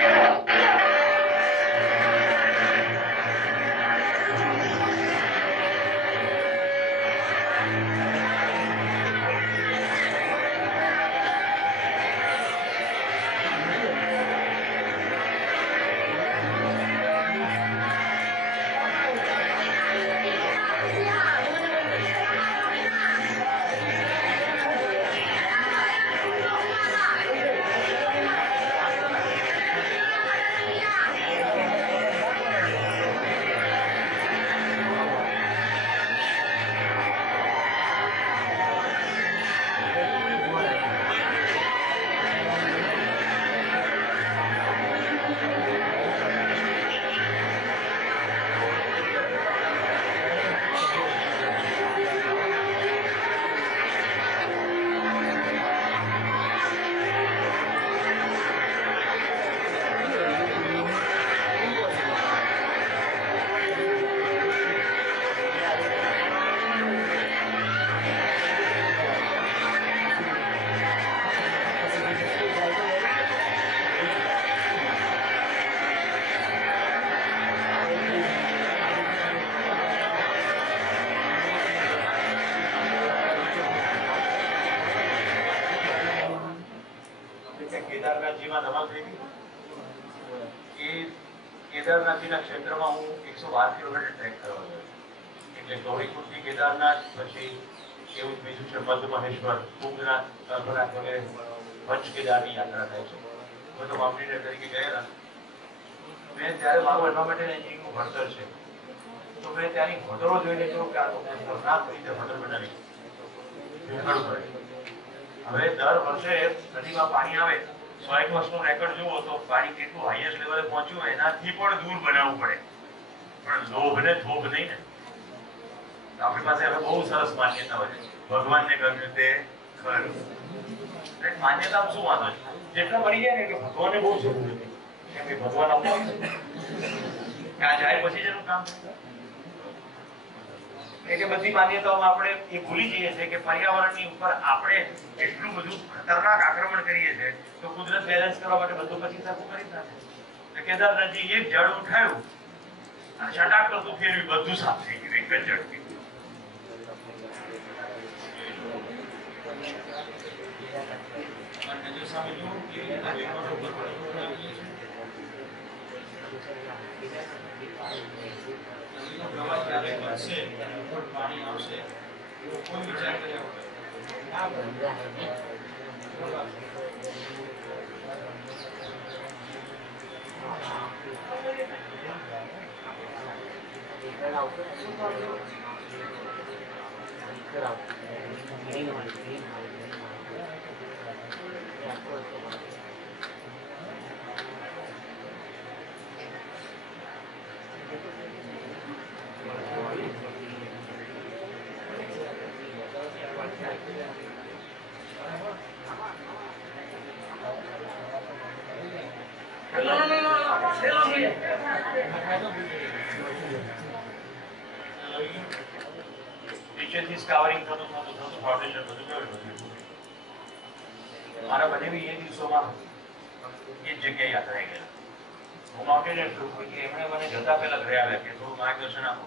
કેદારનાથજીમાં ધમાલ થઈ ગઈ. એ કેદારનાથજીના ક્ષેત્રમાં હું 112 કિલોમીટર ટ્રેક કરવા ગયો. એટલે ગૌરીકુંડથી કેદારનાથ પછી એવું જ બીજું છે મધમહેશ્વર, કુંભનાથ, અર્ધનાથ વગેરે પંચ કેદારની યાત્રા થાય છે. હું તો માઉન્ટેનિયર તરીકે ગયેલા. મેં ત્યારે મારું એન્વાયરમેન્ટલ એન્જિનિયરિંગનું ભણતર છે તો મેં ત્યાંની હોટલો જોઈને જોયું કે આ લોકો ખતરનાક રીતે હોટલ બનાવી ભેગડું કરે. હવે દર વર્ષે નદીમાં પાણી આવે 101 વર્ષનો રેકોર્ડ જુઓ તો પાણી કેટલું હાઈએસ્ટ લેવલે પહોંચ્યું એનાથી પણ દૂર બનાવવું પડે. પણ લોભ ને થોભ નહીં ને. આપણી પાસે હવે બહુ સરસ માન્યતાઓ છે. ભગવાનને ગમ્યું તે ખરું. માન્યતામાં શું વાંધો છે? જેટલા મળી જાય ને એટલે ભગવાનને બહુ જરૂર હતી. કેમ કે ભગવાન આવતા આ જાય પછી જેનું કામ એટલે બધી માન્યતાઓમાં આપણે એ ભૂલી જઈએ છીએ કે પર્યાવરણની ઉપર આપણે એટલું બધું ખતરનાક આક્રમણ કરીએ છીએ તો કુદરત બેલેન્સ કરવા માટે બધું પછી સરખું કરી જ નાખે. કેદારનાથજી એક ઝાડ ઉઠાયું અને છટાક કરતું ફેરવી બધું સાફ થઈ ગયું એક જ ઝડપી. અને જો સામે જો કે વેપાર ઉપર પડે પ્રવાહ ક્યારે બનશે ઉપર પાણી આવશે એવો કોઈ વિચાર કર્યા નીચેથી સ્કાવરિંગ થતું ફાઉન્ડેશન બધું કર્યું. મારા બનેવી એ દિવસોમાં એ જગ્યાએ યાદ રહી ગયા. હું માઉન્ટેનિયર છું કે એમણે મને જતા પહેલા ઘરે આવ્યા કે થોડું માર્ગદર્શન આપો.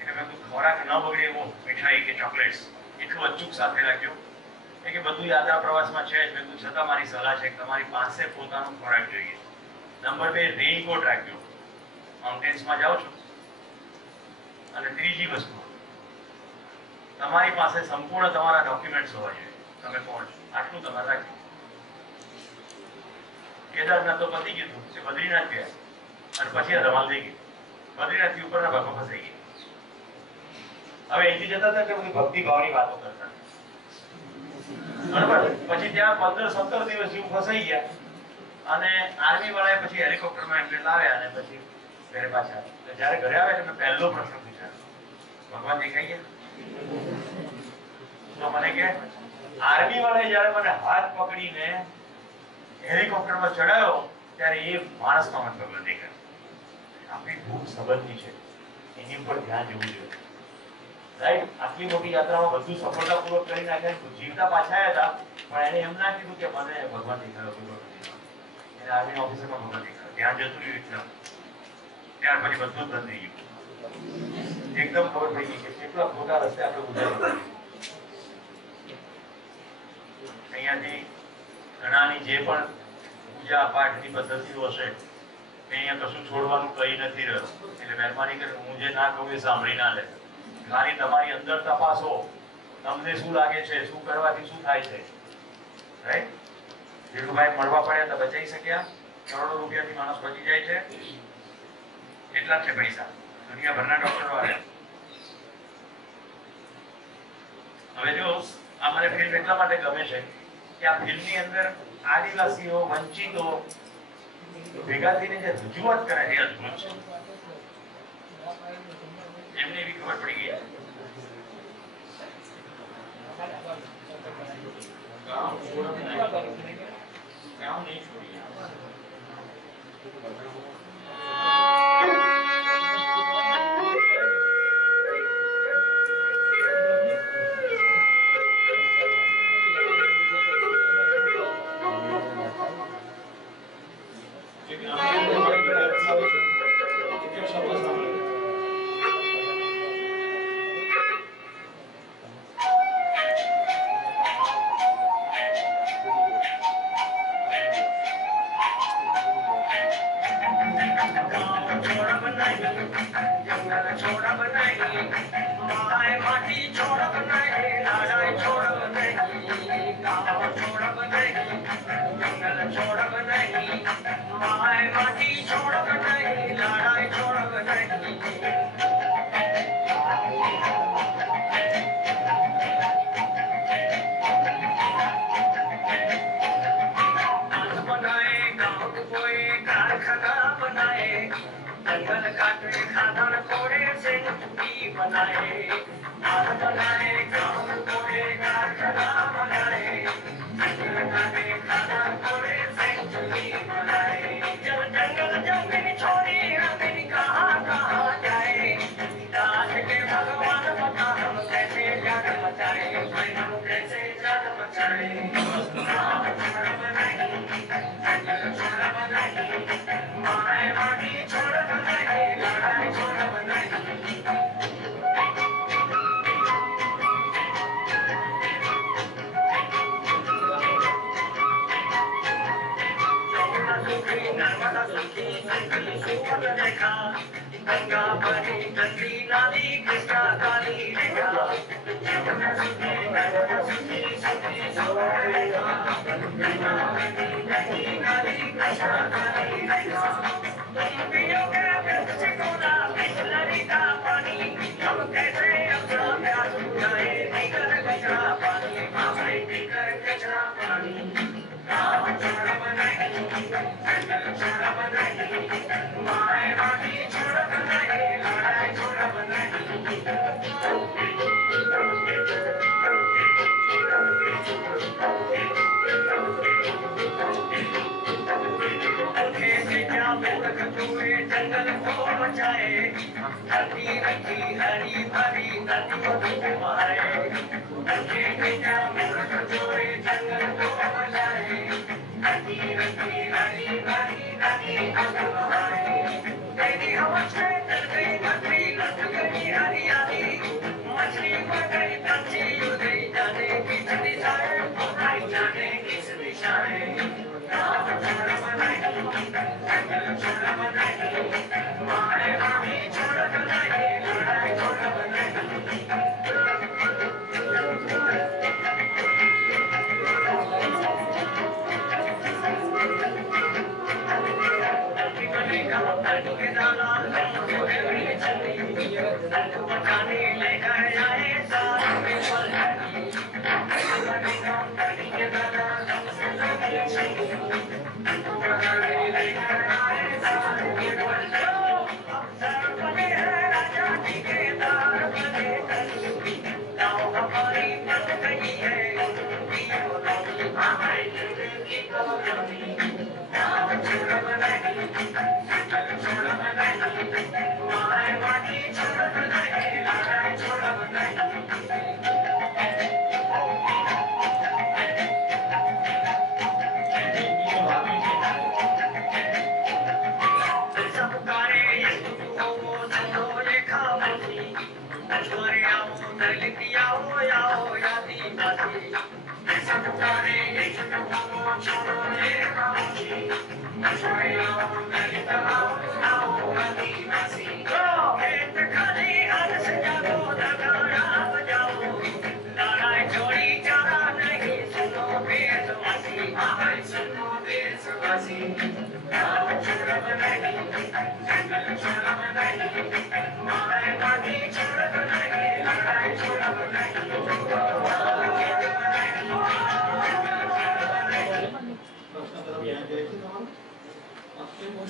એટલે મેં કીધું ખોરાક ન બગડે એવું મીઠાઈ કે ચોકલેટ્સ એટલું અચૂક સાથે રાખ્યો કે બધું યાત્રા પ્રવાસમાં છે જ. મેં કીધું છતાં મારી સલાહ છે કે તમારી પાસે પોતાનો ખોરાક જોઈએ. નંબર 2 રેઇનકોટ રાખ્યો. માઉન્ટેન્સમાં જાઓ છો. અને ત્રીજી વસ્તુ તમારી પાસે સંપૂર્ણ તમારા ડોક્યુમેન્ટ્સ હોવા જોઈએ. તમે કોણ છો આટલું તમારે રાખ્યું. કેદારનાથ તો પતી ગયું કે બદ્રીનાથ ગયા અને પછી આ ધમાલ થઈ ગઈ. બદ્રીનાથથી ઉપરના ભાગમાં ફસાઈ ગઈ. હવે અહીંથી જતા હતા કે બધી ભક્તિ ભાવની વાતો કરતા બરાબર. પછી ત્યાં 15-17 દિવસ જેવું ફસાઈ ગયા અને આર્મી વાળાએ પછી હેલિકોપ્ટરમાં એમને લાવ્યા અને પછી ઘરે પાછા. જયારે ઘરે આવ્યા એટલે પહેલો પ્રશ્ન પૂછ્યો ભગવાન દેખાઈ ગયા? તો મને કે આર્મી વાળાએ જયારે મને હાથ પકડીને હેલિકોપ્ટરમાં ચડાવ્યો ત્યારે એ માણસનો મને ભગવાન દેખાય. આપણી ભૂખ સંબંધી છે એની ઉપર ધ્યાન દેવું જોઈએ. રાઈટ. આટલી મોટી યાત્રામાં બધું સફળતાપૂર્વક કરી નાખ્યા. જીવતા પાછા આવ્યા હતા પણ એને એમ ના કીધું કે મને ભગવાન દેખાયો. એને આર્મી ઓફિસરમાં ભગવાન દેખાયો. ધ્યાન જતું રહ્યું એકદમ. ત્યાર પછી બધું જ બંધ થઈ ગયું. એકદમ ખબર પડી ગઈ કે કેટલા ખોટા રસ્તે આપણે ગુજારી. અહીંયાથી ઘણાની જે પણ પૂજા પાઠની પદ્ધતિઓ હશે અહીંયા કશું છોડવાનું કઈ નથી રહ્યું. એટલે મહેરબાની કરી હું જે ના કહું એ સાંભળી ના લે. ખાલી તમારી અંદર તપાસો તમને શું લાગે છે, શું કરવાથી શું થાય છે. રાઈટ. ધીરુભાઈ મળવા પડ્યા તો બચાઈ શક્યા. કરોડો રૂપિયાથી માણસ બચી જાય છે. કેટલા છે પૈસા? દુનિયાભરના ડોક્ટરો આવ્યા. હવે જો આ મને ફિલ્મ એટલા માટે ગમે છે કે આ ફિલ્મની અંદર આદિવાસીઓ, વંચિતો ભેગા થઈને જે રજૂઆત કરે છે અદ્ભુત છે. એમને એવી ખબર પડી ગઈ ગામ નહીં છોડી.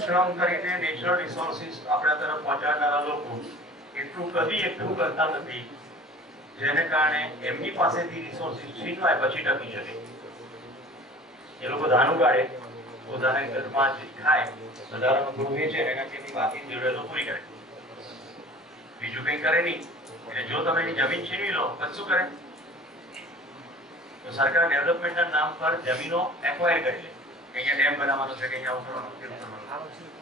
શ્રમ કરીને નેચરલ રિસોર્સિસ આપણા તરફ પહોંચાડનારા લોકો એટલું કદી એકઠું કરતા નથી જેને કારણે એમની પાસેથી રિસોર્સિસ છીનવાય પછી ટકી શકે. એ લોકો ધાન ઉગાડે, પોતાના ઘરમાં જે ખાય, વધારાનું થોડું વેચે, એનાથી એની બાકી જરૂરિયાતો પૂરી કરે, બીજું કંઈ કરે નહીં. એટલે જો તમે એની જમીન છીનવી લો પછી શું કરે? તો સરકાર ડેવલપમેન્ટના નામ પર જમીનો એક્વાયર કરી લે. અહીંયા ડેમ બનાવવાનો છે, અહીંયા આવું કરવાનું,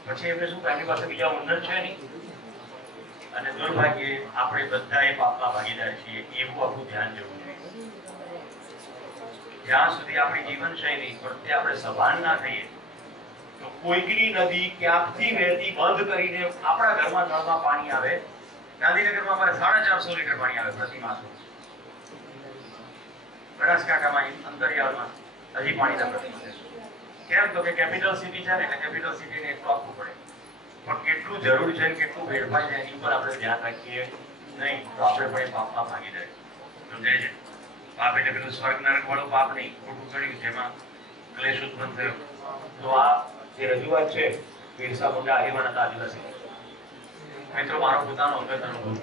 પછી એમને શું, એમની પાસે બીજા ઓનર છે નહીં. અને દુર્ભાગ્યે આપણે બધા એ પાપમાં ભાગીદાર છીએ, એવું આપણું ધ્યાન જવું જોઈએ. જ્યાં સુધી આપણી જીવનશૈલી પ્રત્યે આપણે સભાન ના થઈએ તો કોઈકની નદી ક્યાંકથી વહેતી બંધ કરીને આપણા ઘરમાં નળમાં પાણી આવે. ગાંધીનગરમાં અમારે 450 લીટર પાણી આવે પ્રતિ માસ. બનાસકાંઠામાં અંતરિયાળમાં હજી પાણીના પ્રશ્નો છે. કેમ? તો કે કેપિટલ સિટી છે ને, એટલે કેપિટલ સિટીને એટલું આપવું પડે. પણ કેટલું જરૂરી છે, કેટલું વેડફાય છે, એની ઉપર આપણે ધ્યાન રાખીએ નહીં તો આપણે પણ એ પાપમાં ભાગીદાર સમજાય છે. પાપ એટલે પેલું સ્વર્ગ નરક વાળું પાપ નહીં, ખોટું કર્યું જેમાં ક્લેશ ઉત્પન્ન થયો. તો આ જે રજૂઆત છે બિરસા મુંડા આગેવાન હતા આદિવાસી મિત્રો. મારો પોતાનો અંગત અનુભવ,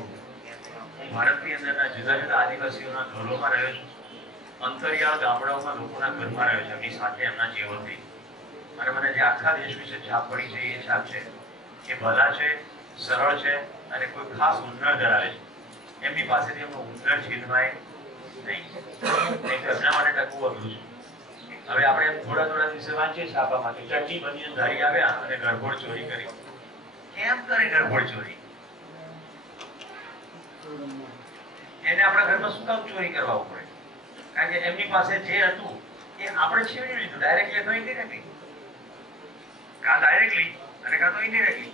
હું ભારતની અંદરના જુદા જુદા આદિવાસીઓના ઘરોમાં રહ્યો છું, અંતરિયાળ ગામડાઓમાં લોકોના ઘરમાં રહ્યો છે, એમની સાથે એમના જીવનથી. અને મને જે આખા દેશ વિશે છાપ પડી છે એ છાપ છે કે ભલા છે, સરળ છે અને કોઈ ખાસ હુનર ધરાવે છે. એમની પાસેથી એમનું હુનર છીનવાય નહીં, એમના માટે ટકવું અઘરું છે. હવે આપણે થોડા થોડા દિવસે વાંચીએ છાપામાં કે ચડ્ડી બનિયાન ધારી આવ્યા અને ગરબોળ ચોરી કરી. કેમ કરે ગરબોળ ચોરી? એને આપણા ઘરમાં શું કામ ચોરી કરવા પડે? કારણ કે એમની પાસે જે હતું એ આપણે છીનવી લીધું, ડાયરેક્ટલી અથવા ઇનડાયરેક્ટલી. કાં ડાયરેક્ટલી અને કાં તો ઇનડાયરેક્ટલી.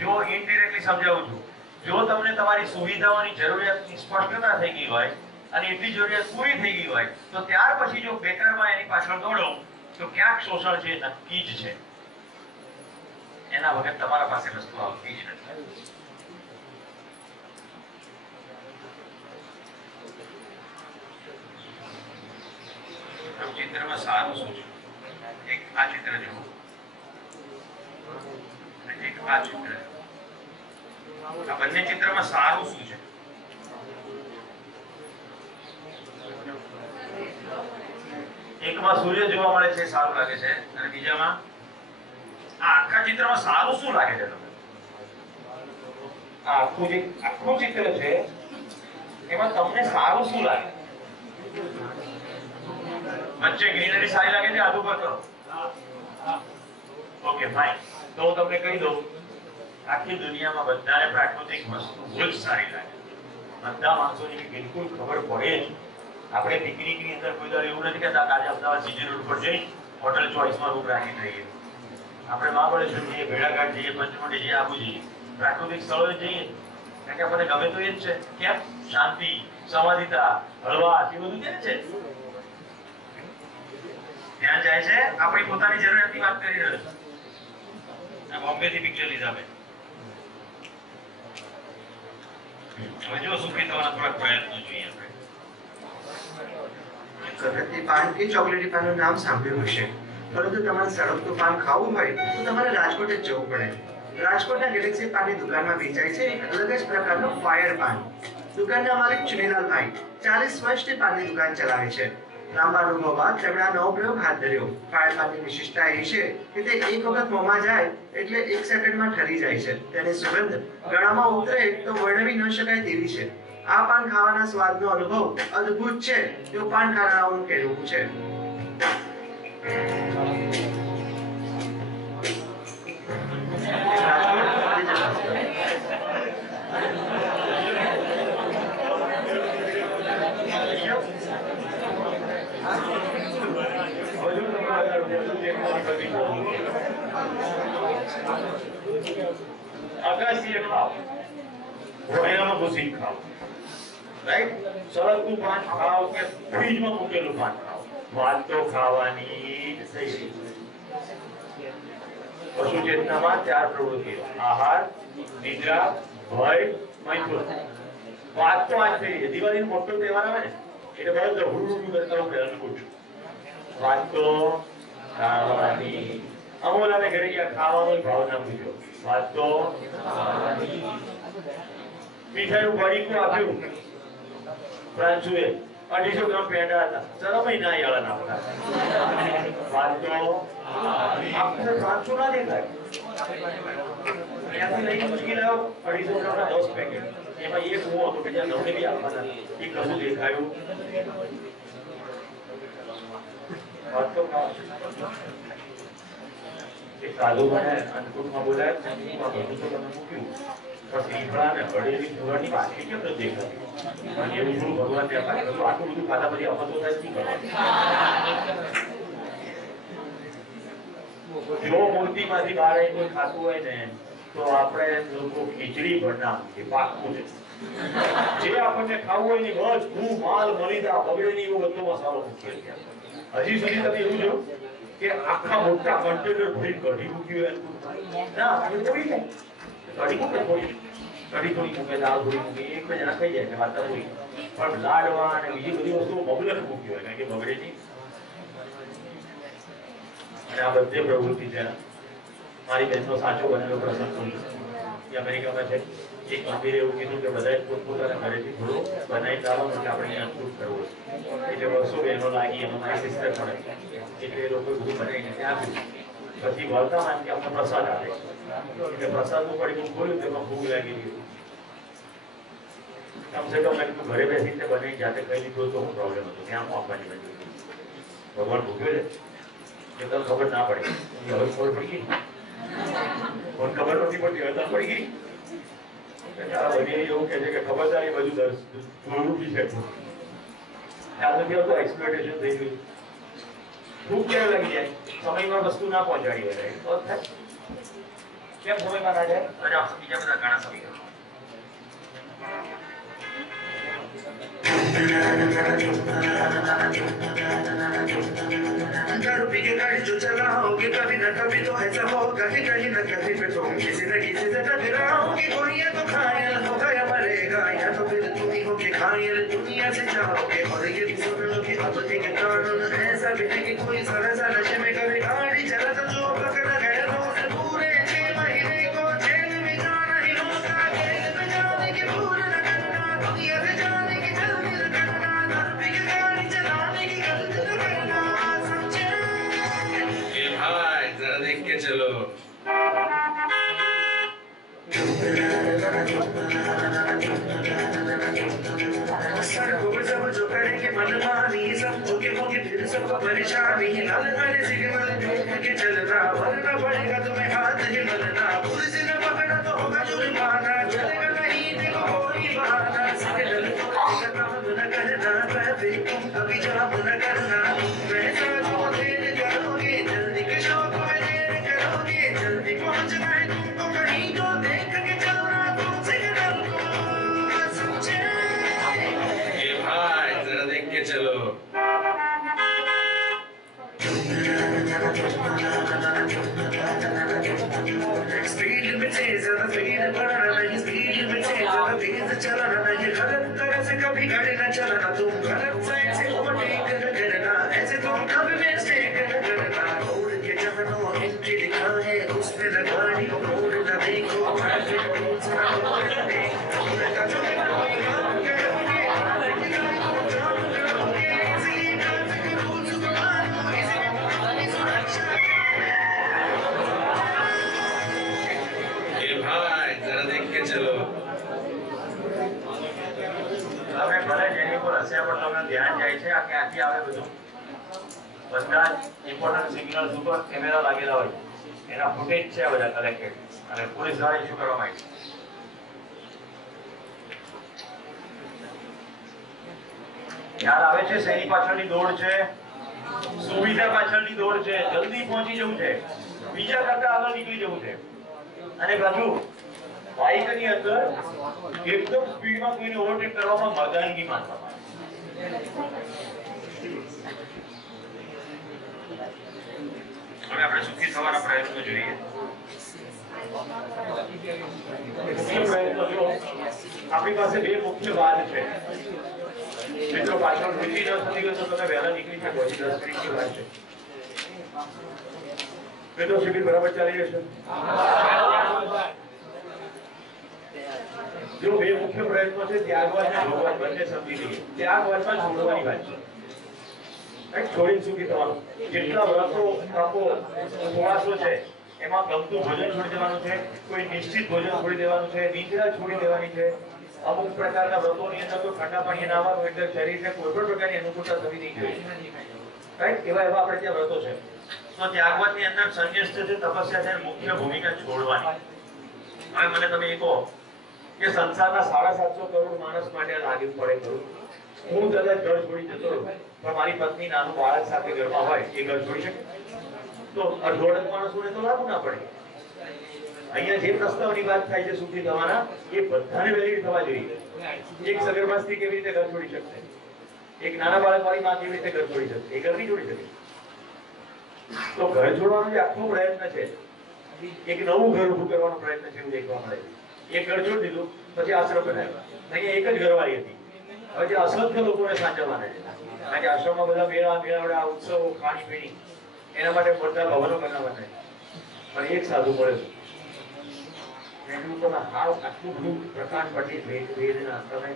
જો ઇનડાયરેક્ટલી સમજાવું છું, જો તમને તમારી સુવિધાઓની જરૂરિયાતની સ્પષ્ટતા થઈ ગઈ હોય અને એટલી જરૂરિયાત પૂરી થઈ ગઈ હોય તો ત્યાર પછી જો બેકારમાં એની પાછળ દોડો તો ક્યાંક શોષણ છે નક્કી જ છે. એના વગર તમારા પાસે વસ્તુ આવતી જ નથી. ચિત્રમાં સારું શું છે? એક આ ચિત્ર જુઓ, એક આ ચિત્ર. આ બંને ચિત્રમાં સારું શું છે? એકમાં સૂર્ય જોવા મળે છે, સારું લાગે છે, અને બીજામાં આ આખા ચિત્રમાં સારું શું લાગે છે તમને? આ આખું ચિત્ર છે એમાં તમને સારું શું લાગે? વચ્ચે ગ્રીનરી સારી લાગે છે, આધુ પર કરો. Okay fine. તો હું તમને કહી દઉં, આખી દુનિયામાં બધાને પ્રાકૃતિક વસ્તુ બહુ જ સારી લાગે. બધા માણસોની બિલકુલ ખબર પડે જ. આપણે પિકનિકની અંદર કોઈ દર એવું નથી કહેતા કે આજે અમદાવાદ સીજી રોડ પર જઈ હોટલ ચોઈસમાં રૂમ રાખી દઈએ. આપણે મહાબળેશ્વર જઈએ, ભેડાઘાટ જઈએ, પંચમઢી જઈએ, આબુ જઈએ, પ્રાકૃતિક સ્થળોએ જઈએ કારણ કે આપણને ગમે તો એ જ છે. કેમ? શાંતિ, સમાધિતા, હળવાશ, એ બધું છે. ત્યાં જાય છે આપણી પોતાની જરૂરિયાતની વાત કરી રહ્યો છું. આ બોમ્બેથી પિક્ચર લીધા મેં. હવે જો સુખી થવાના થોડાક પ્રયત્નો જોઈએ આપણે. કદરતી પાન કે ચોકલેટી પાનનું નામ સાંભળ્યું હશે, પરંતુ તમારે સળગતું પાન ખાવું હોય તો તમારે રાજકોટ જ જવું પડે. રાજકોટના ગેલેક્સી પાનની દુકાનમાં વેચાય છે એક અલગ જ પ્રકારનું ફાયર પાન. દુકાનના માલિક ચુનીલાલભાઈ 40 વર્ષથી પાનની દુકાન ચલાવે છે. લાંબા અનુભવ બાદ તેમણે આ નવો પ્રયોગ હાથ ધર્યો. ફાયર પાનની વિશિષ્ટતા એ છે કે તે એક વખત મોંમાં જાય એટલે 1 સેકન્ડમાં ઠરી જાય છે. તેની સુગંધ ગળામાં ઉતરે તો વર્ણવી ન શકાય તેવી છે. આ પાન ખાવાના સ્વાદનો અનુભવ અદ્ભુત છે તેવું પાન ખાનારાઓનું કહેવું છે. આકાશીય ખાવ, ભોયરામાં ઘૂસી ખાવ, રાઈટ? સળગતું પાન ખાવ કે ફ્રીજમાં મૂકેલું પાન ખાવ, વાત તો ખાવાની જ થઈ. પશુ ચેતનામાં 4 પ્રવૃત્તિઓ: આહાર, નિદ્રા, ભય, મૈથુન. વાત તો આજ થઈ. દિવાળીનો મોટો તહેવાર આવે ને એટલે બધા હુડુડું કરતા હું પહેલા પૂછું, વાત તો ખાવાની. અમોલાને ઘરે ગયા, ખાવાનો ભાવ ના પૂછ્યો, વાત તો મીઠાઈનું પડીકું આપ્યું ફ્રાન્સુએ, 250 ગ્રામ પેંડા હતા, શરમય ના યાળા ના હતા, વાત તો આપણે ફ્રાન્સુ ના દેખાય. ત્યાંથી લઈને મૂકી લાવ્યો 250 ગ્રામના 10 પેકેટ, એમાં એક હું હતો કે જ્યાં નવને બી આપવાના, એ કશું દેખાયું. વાત તો એક સાધુ મને અન્નકૂટમાં બોલાય, અન્નકૂટમાં બધું તો તમે મૂક્યું, પણ શ્રીફળા ને હળેલી સુગરની પાછી કેમ નથી દેખાતી? પણ એવું થોડું ભગવાન ત્યાં પાછું આટલું બધું ખાધા પછી અપતો થાય શું કરવાનું? જો મૂર્તિમાંથી બહાર આવી કોઈ ખાતું હોય ને તો આપણે લોકો ખીચડી ભરના મૂકીએ, પાકું છે. જે આપણને ખાવું હોય ને બધું માલ મલિદા બગડે નહીં એવો બધો મસાલો મૂકીએ. હજી સુધી તમે એવું જોયું કે આખા મોટા કન્ટેનર ભરી કઢી મૂકી હોય ના થોડી જાય, કઢી મૂકે થોડી, કઢી થોડી મૂકે, દાળ થોડી મૂકે, એક જણા ખાઈ જાય વાત પૂરી. પણ લાડવા અને બીજી બધી વસ્તુઓ બગડે મૂકી હોય કારણ કે બગડે નહીં. અને આ બધી પ્રવૃત્તિ છે. મારી બહેનનો સાચો બનેલો પ્રસંગ એ અમેરિકામાં છે. એક મંદિરે એવું કીધું કે બધાએ પોતપોતાના ઘરેથી થોડું બનાવી લાવવાનું એટલે આપણે અહીંયા શૂટ કરવું. એટલે વર્ષો બહેનો લાગી, એમાં મારી સિસ્ટર પણ એટલે એ લોકો બધું બનાવીને ત્યાં આપ્યું. પછી વળતા માન કે અમને પ્રસાદ આપે એટલે પ્રસાદનું પડીકું ખોલ્યું તેમાં ભૂખ લાગી ગયું. કમસે કમ મેં કીધું ઘરે બેસીને બનાવી જાતે ખાઈ લીધું તો શું પ્રોબ્લેમ હતો? ત્યાં આપવાની બની ભગવાન ભૂખ્યો છે એ તો ખબર ના પડે. હવે ખબર પડી ગઈ, કોણ ખબર નથી પડતી, હવે તો પડી ગઈ. એવું કે છે કે ખબરદારી બધું જોયું બી છે. ત્યાં સુધી આવતું એક્સપ્લોટેશન થઈ ગયું. ભૂખ ક્યારે લાગી જાય? સમયમાં વસ્તુ ના પહોંચાડી હોય તો થાય. કેમ સમયમાં ના જાય? રજા બીજા બધા ઘણા સમીકરણો दारू पी के गाड़ी जो चलाओगे कभी न कभी तो ऐसा होगा कि कहीं न कहीं पे तुम किसी न किसी से टकराओगे कोई या तो घायल होगा या मरेगा या तो फिर तुम ही हो के घायल दुनिया से जाओगे और ये भी सुन लो कि अब एक कानून ऐसा भी है कि कोई जरा सा नशे में कभी गाड़ी चला तो जो पकड़ा गया तो उसे पूरे 6 महीने को जेल में जाना ही होगा जेल में जाने की भूल न करना दुनिया से जाने की जल्दी न करना दारू पी के गाड़ी चलाने की गलती न करना समझे ए भाई जरा देख के चलो सड़कों पर सब जो करेंगे मनमानी सब धोखे होंगे फिर सबको परेशानी लाल वाले सिग्नल देख के चलना वरना पड़ेगा तुम्हें हाथ हिलना पुलिस ने पकड़ा तो होगा जुर्माना चलेगा नहीं देखो कोई बहाना सिग्नल का काम न करना ट्रैफिक तुम कभी जाम न करना वैसा जो देर करोगे जल्दी के शौक में देर करोगे जल्दी पहुंचना है तुमको कहीं तो देख के चलना तुम सिग्नल को समझे ये भाई जरा देख के चलो स्पीड लिमिट से ज्यादा स्पीड बढ़ाना नहीं स्पीड लिमिट से ज्यादा तेज चलाना नहीं गलत तरह से कभी गाड़ी न चलाना तुम गलत साइड से ओवरटेक न करना ऐसे तुम कभी मिस्टेक न करना रोड के जहां नो एंट्री लिखा है उसमें न गाड़ी को रोड न देखो ट्रैफिक रूल्स न देखो उनका जो कोई काम करोगे ट्रैफिक को जाम करोगे इसलिए ट्रैफिक रूल्स को मानो इसलिए तुम्हारी सुरक्षा भाई जरा देख के चलो તમે ભલે જેની ઉપર હસ્યા પર તમને ધ્યાન જાય છે આ ક્યાંથી આવે બધું બધા ઇમ્પોર્ટન્ટ સિગ્નલ્સ ઉપર કેમેરા લાગેલા હોય એના ફૂટેજ છે આ બધા કલેક્ટેડ અને પોલીસ દ્વારા ઇસ્યુ કરવામાં આવી ખ્યાલ આવે છે શેની પાછળની દોડ છે સુવિધા પાછળની દોડ છે જલ્દી પહોંચી જવું છે બીજા કરતા આગળ નીકળી જવું છે અને પાછું બાઇકની અંદર એકદમ સ્પીડમાં કોઈને ઓવરટેક કરવામાં મર્દાનગી માનવામાં હવે આપણે સુખી થવાના પ્રયત્નો જોઈએ આપણી પાસે બે મુખ્ય વાદ છે મિત્રો પાછળ વૃત્તિ ન થતી હોય તો તમે વહેલા નીકળી શકો 10 મિનિટની વાત છે મિત્રો શિબિર બરાબર ચાલી રહેશે जो બે મુખ્ય પ્રયત્નો છે ત્યાગવાદ અને ભોગવાદ બંને સમજી લઈએ ત્યાગવાદમાં છોડવાની વાત છે એક છોડીને સુખી થવાનું જેટલા વ્રતો તપો ઉપવાસો છે એમાં ગમતું ભોજન છોડી દેવાનું છે કોઈ નિશ્ચિત ભોજન છોડી દેવાનું છે નિદ્રા છોડી દેવાની છે અમુક પ્રકારના વ્રતોની અંદર તો ઠંડા પાણી નાવાનું એટલે શરીરને કોઈ પણ પ્રકારની અનુકૂળતા થવી નહીં જોઈએ રાઈટ એવા આપણે ત્યાં વ્રતો છે તો ત્યાગવાદની અંદર સંન્યાસ છે તપસ્યા છે મુખ્ય ભૂમિકા છોડવાની હવે મને તમે એ કહો કે સંસારના 750 કરોડ માણસ માટે લાગુ પડે ખરું હું કદાચ ઘર છોડી જતો રહું પણ મારી પત્ની નાનું બાળક સાથે ઘરમાં હોય એ ઘર છોડી શકે તો અઢોળક માણસોને તો લાગુ ના પડે અહીંયા જે પ્રસ્તાવની વાત થાય છે સુખી થવાના એ બધાને વેલિડ થવા જોઈએ એક સગર્ભા સ્ત્રી કેવી રીતે ઘર છોડી શકશે એક નાના બાળક વાળી માં કેવી રીતે ઘર છોડી શકશે એ ઘર નહીં છોડી શકે તો ઘર છોડવાનો જે આખો પ્રયત્ન છે એક નવું ઘર ઊભું કરવાનો પ્રયત્ન છે એવું દેખવા મળે છે એક ઘર છોડી દીધું પછી આશ્રમ બનાવ્યો અહીંયા એક જ ઘરવાળી હતી હવે જે અસંખ્ય લોકોને સાચવવાના છે કારણ કે આશ્રમમાં બધા મેળાવડા ઉત્સવો ખાણી પીણી એના માટે મોટા ભવનો બનાવવાના પણ એક સાધુ મળે છે તમે હાવ આટલું બધું પ્રકાંડ પટી વેદના તમે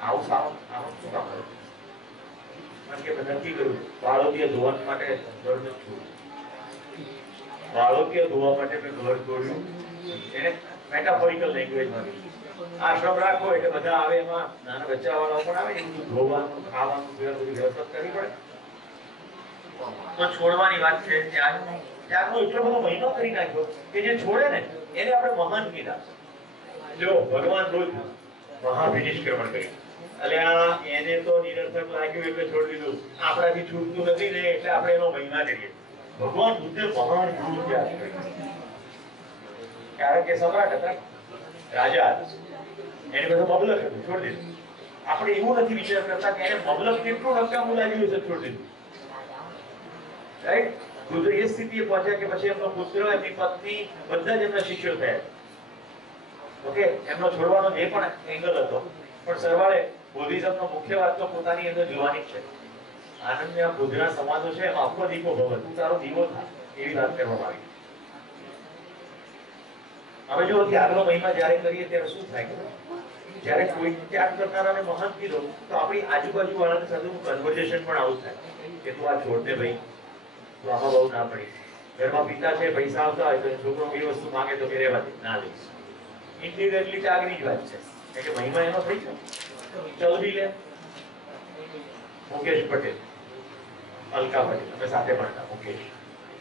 આવું સાવ આવું શું કામ કરો કારણ કે મેં નક્કી કર્યું બાળકીય ધોવા માટે ઘર નથી છોડ્યું બાળકીય ધોવા માટે મેં ઘર છોડ્યું એને મેટાફોરિકલ લેંગ્વેજમાં આશ્રમ રાખો એટલે બધા આવે એમાં નાના બચ્ચાવાળાઓ પણ આવે એ બધું ધોવાનું ખાવાનું બધી વ્યવસ્થા કરવી પડે તો છોડવાની વાત છે ત્યાગનો એટલો બધો મહિનો કરી નાખ્યો કે જે છોડે ને એને આપણે મહાન કીધા જો ભગવાન રોજ મહાવિનિષ્ક્રમણ કર્યું એટલે એને તો નિરર્થક લાગ્યું એટલે છોડી દીધું આપણાથી છૂટતું નથી ને એટલે આપણે એનો મહિમા કરીએ ભગવાન બુદ્ધે મહાન ગુરુ ત્યાગ કર્યો કારણ કે સમ્રાટ હતા, રાજા હતા, એની પાસે મબલખ હતું, છોડી દીધું. આપણે એવું નથી વિચાર કરતા કે એને મબલખ કેટલું નકામું લાગ્યું છે, છોડી દીધું. રાઈટ? રુદ્ર એ સ્થિતિએ પહોંચ્યા કે પછી એમનો પુત્ર, એમની પત્ની, બધા જ એમના શિષ્યો થયા. ઓકે, એમનો છોડવાનો જે પણ એંગલ હતો, પણ સરવાળે બુદ્ધિઝમનો મુખ્ય વાત તો પોતાની અંદર જોવાની જ છે. આનંદના બુદ્ધના સમાજો છે એમાં અપો દીપો ભવ, તું તારો દીવો થા, એવી વાત કરવામાં આવી. હવે જો ત્યાગનો મહિમા જ્યારે કરીએ ત્યારે શું થાય, જ્યારે કોઈ ત્યાગ કરનારાને મહાન કીધો તો આપણી આજુબાજુ વાળાની સાથેનું કન્વર્સેશન પણ આવું થાય કે તું આ છોડ દે ભાઈ, તો આમાં બહુ ના પડી. ઘરમાં પિતા છે, પૈસા આવતા હોય તો છોકરો એ વસ્તુ માંગે તો કે રહેવા દે, ના લઈશ. ઇન્ડિરેક્ટલી ત્યાગની જ વાત છે કે મહિમા એનો થઈ ગયો. ચલવી લે, મુકેશ પટેલ, અલકા પટેલ, અમે સાથે ભણતા. મુકેશ,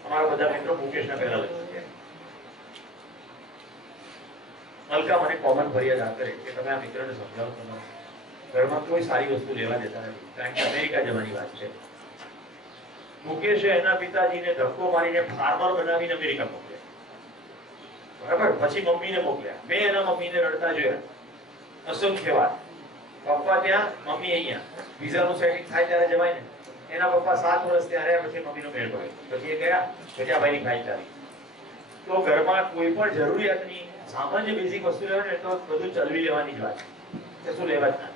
અમારા બધા મિત્રો મુકેશના પહેલા લખ્યું છે. અલકા મને કોમન ફરિયાદ આ કરે કે તમે આ મિત્રને સમજાવો, તમે ઘરમાં કોઈ સારી વસ્તુ લેવા દેતા નથી, કારણ કે અમેરિકા જવાની વાત છે. મુકેશે એના પિતાજીને ધક્કો મારીને ફાર્મર બનાવીને અમેરિકા મોકલ્યા. બરાબર? પછી મમ્મીને મોકલ્યા. મેં એના મમ્મીને રડતા જોયા અસંખ્ય વાર. પપ્પા ત્યાં, મમ્મી અહીંયા. વિઝાનું સેટિંગ થાય ત્યારે જવાય ને. એના પપ્પા 7 વર્ષ ત્યાં રહ્યા, પછી મમ્મીનો મેળ પડ્યો, પછી એ ગયા, ગજાભાઈની ફાઇલ ચાલી. તો ઘરમાં કોઈ પણ જરૂરિયાતની સામાન્ય બેઝિક વસ્તુ લેવાની તો બધું ચલવી લેવાની જ વાત છે, શું લેવા જ ના.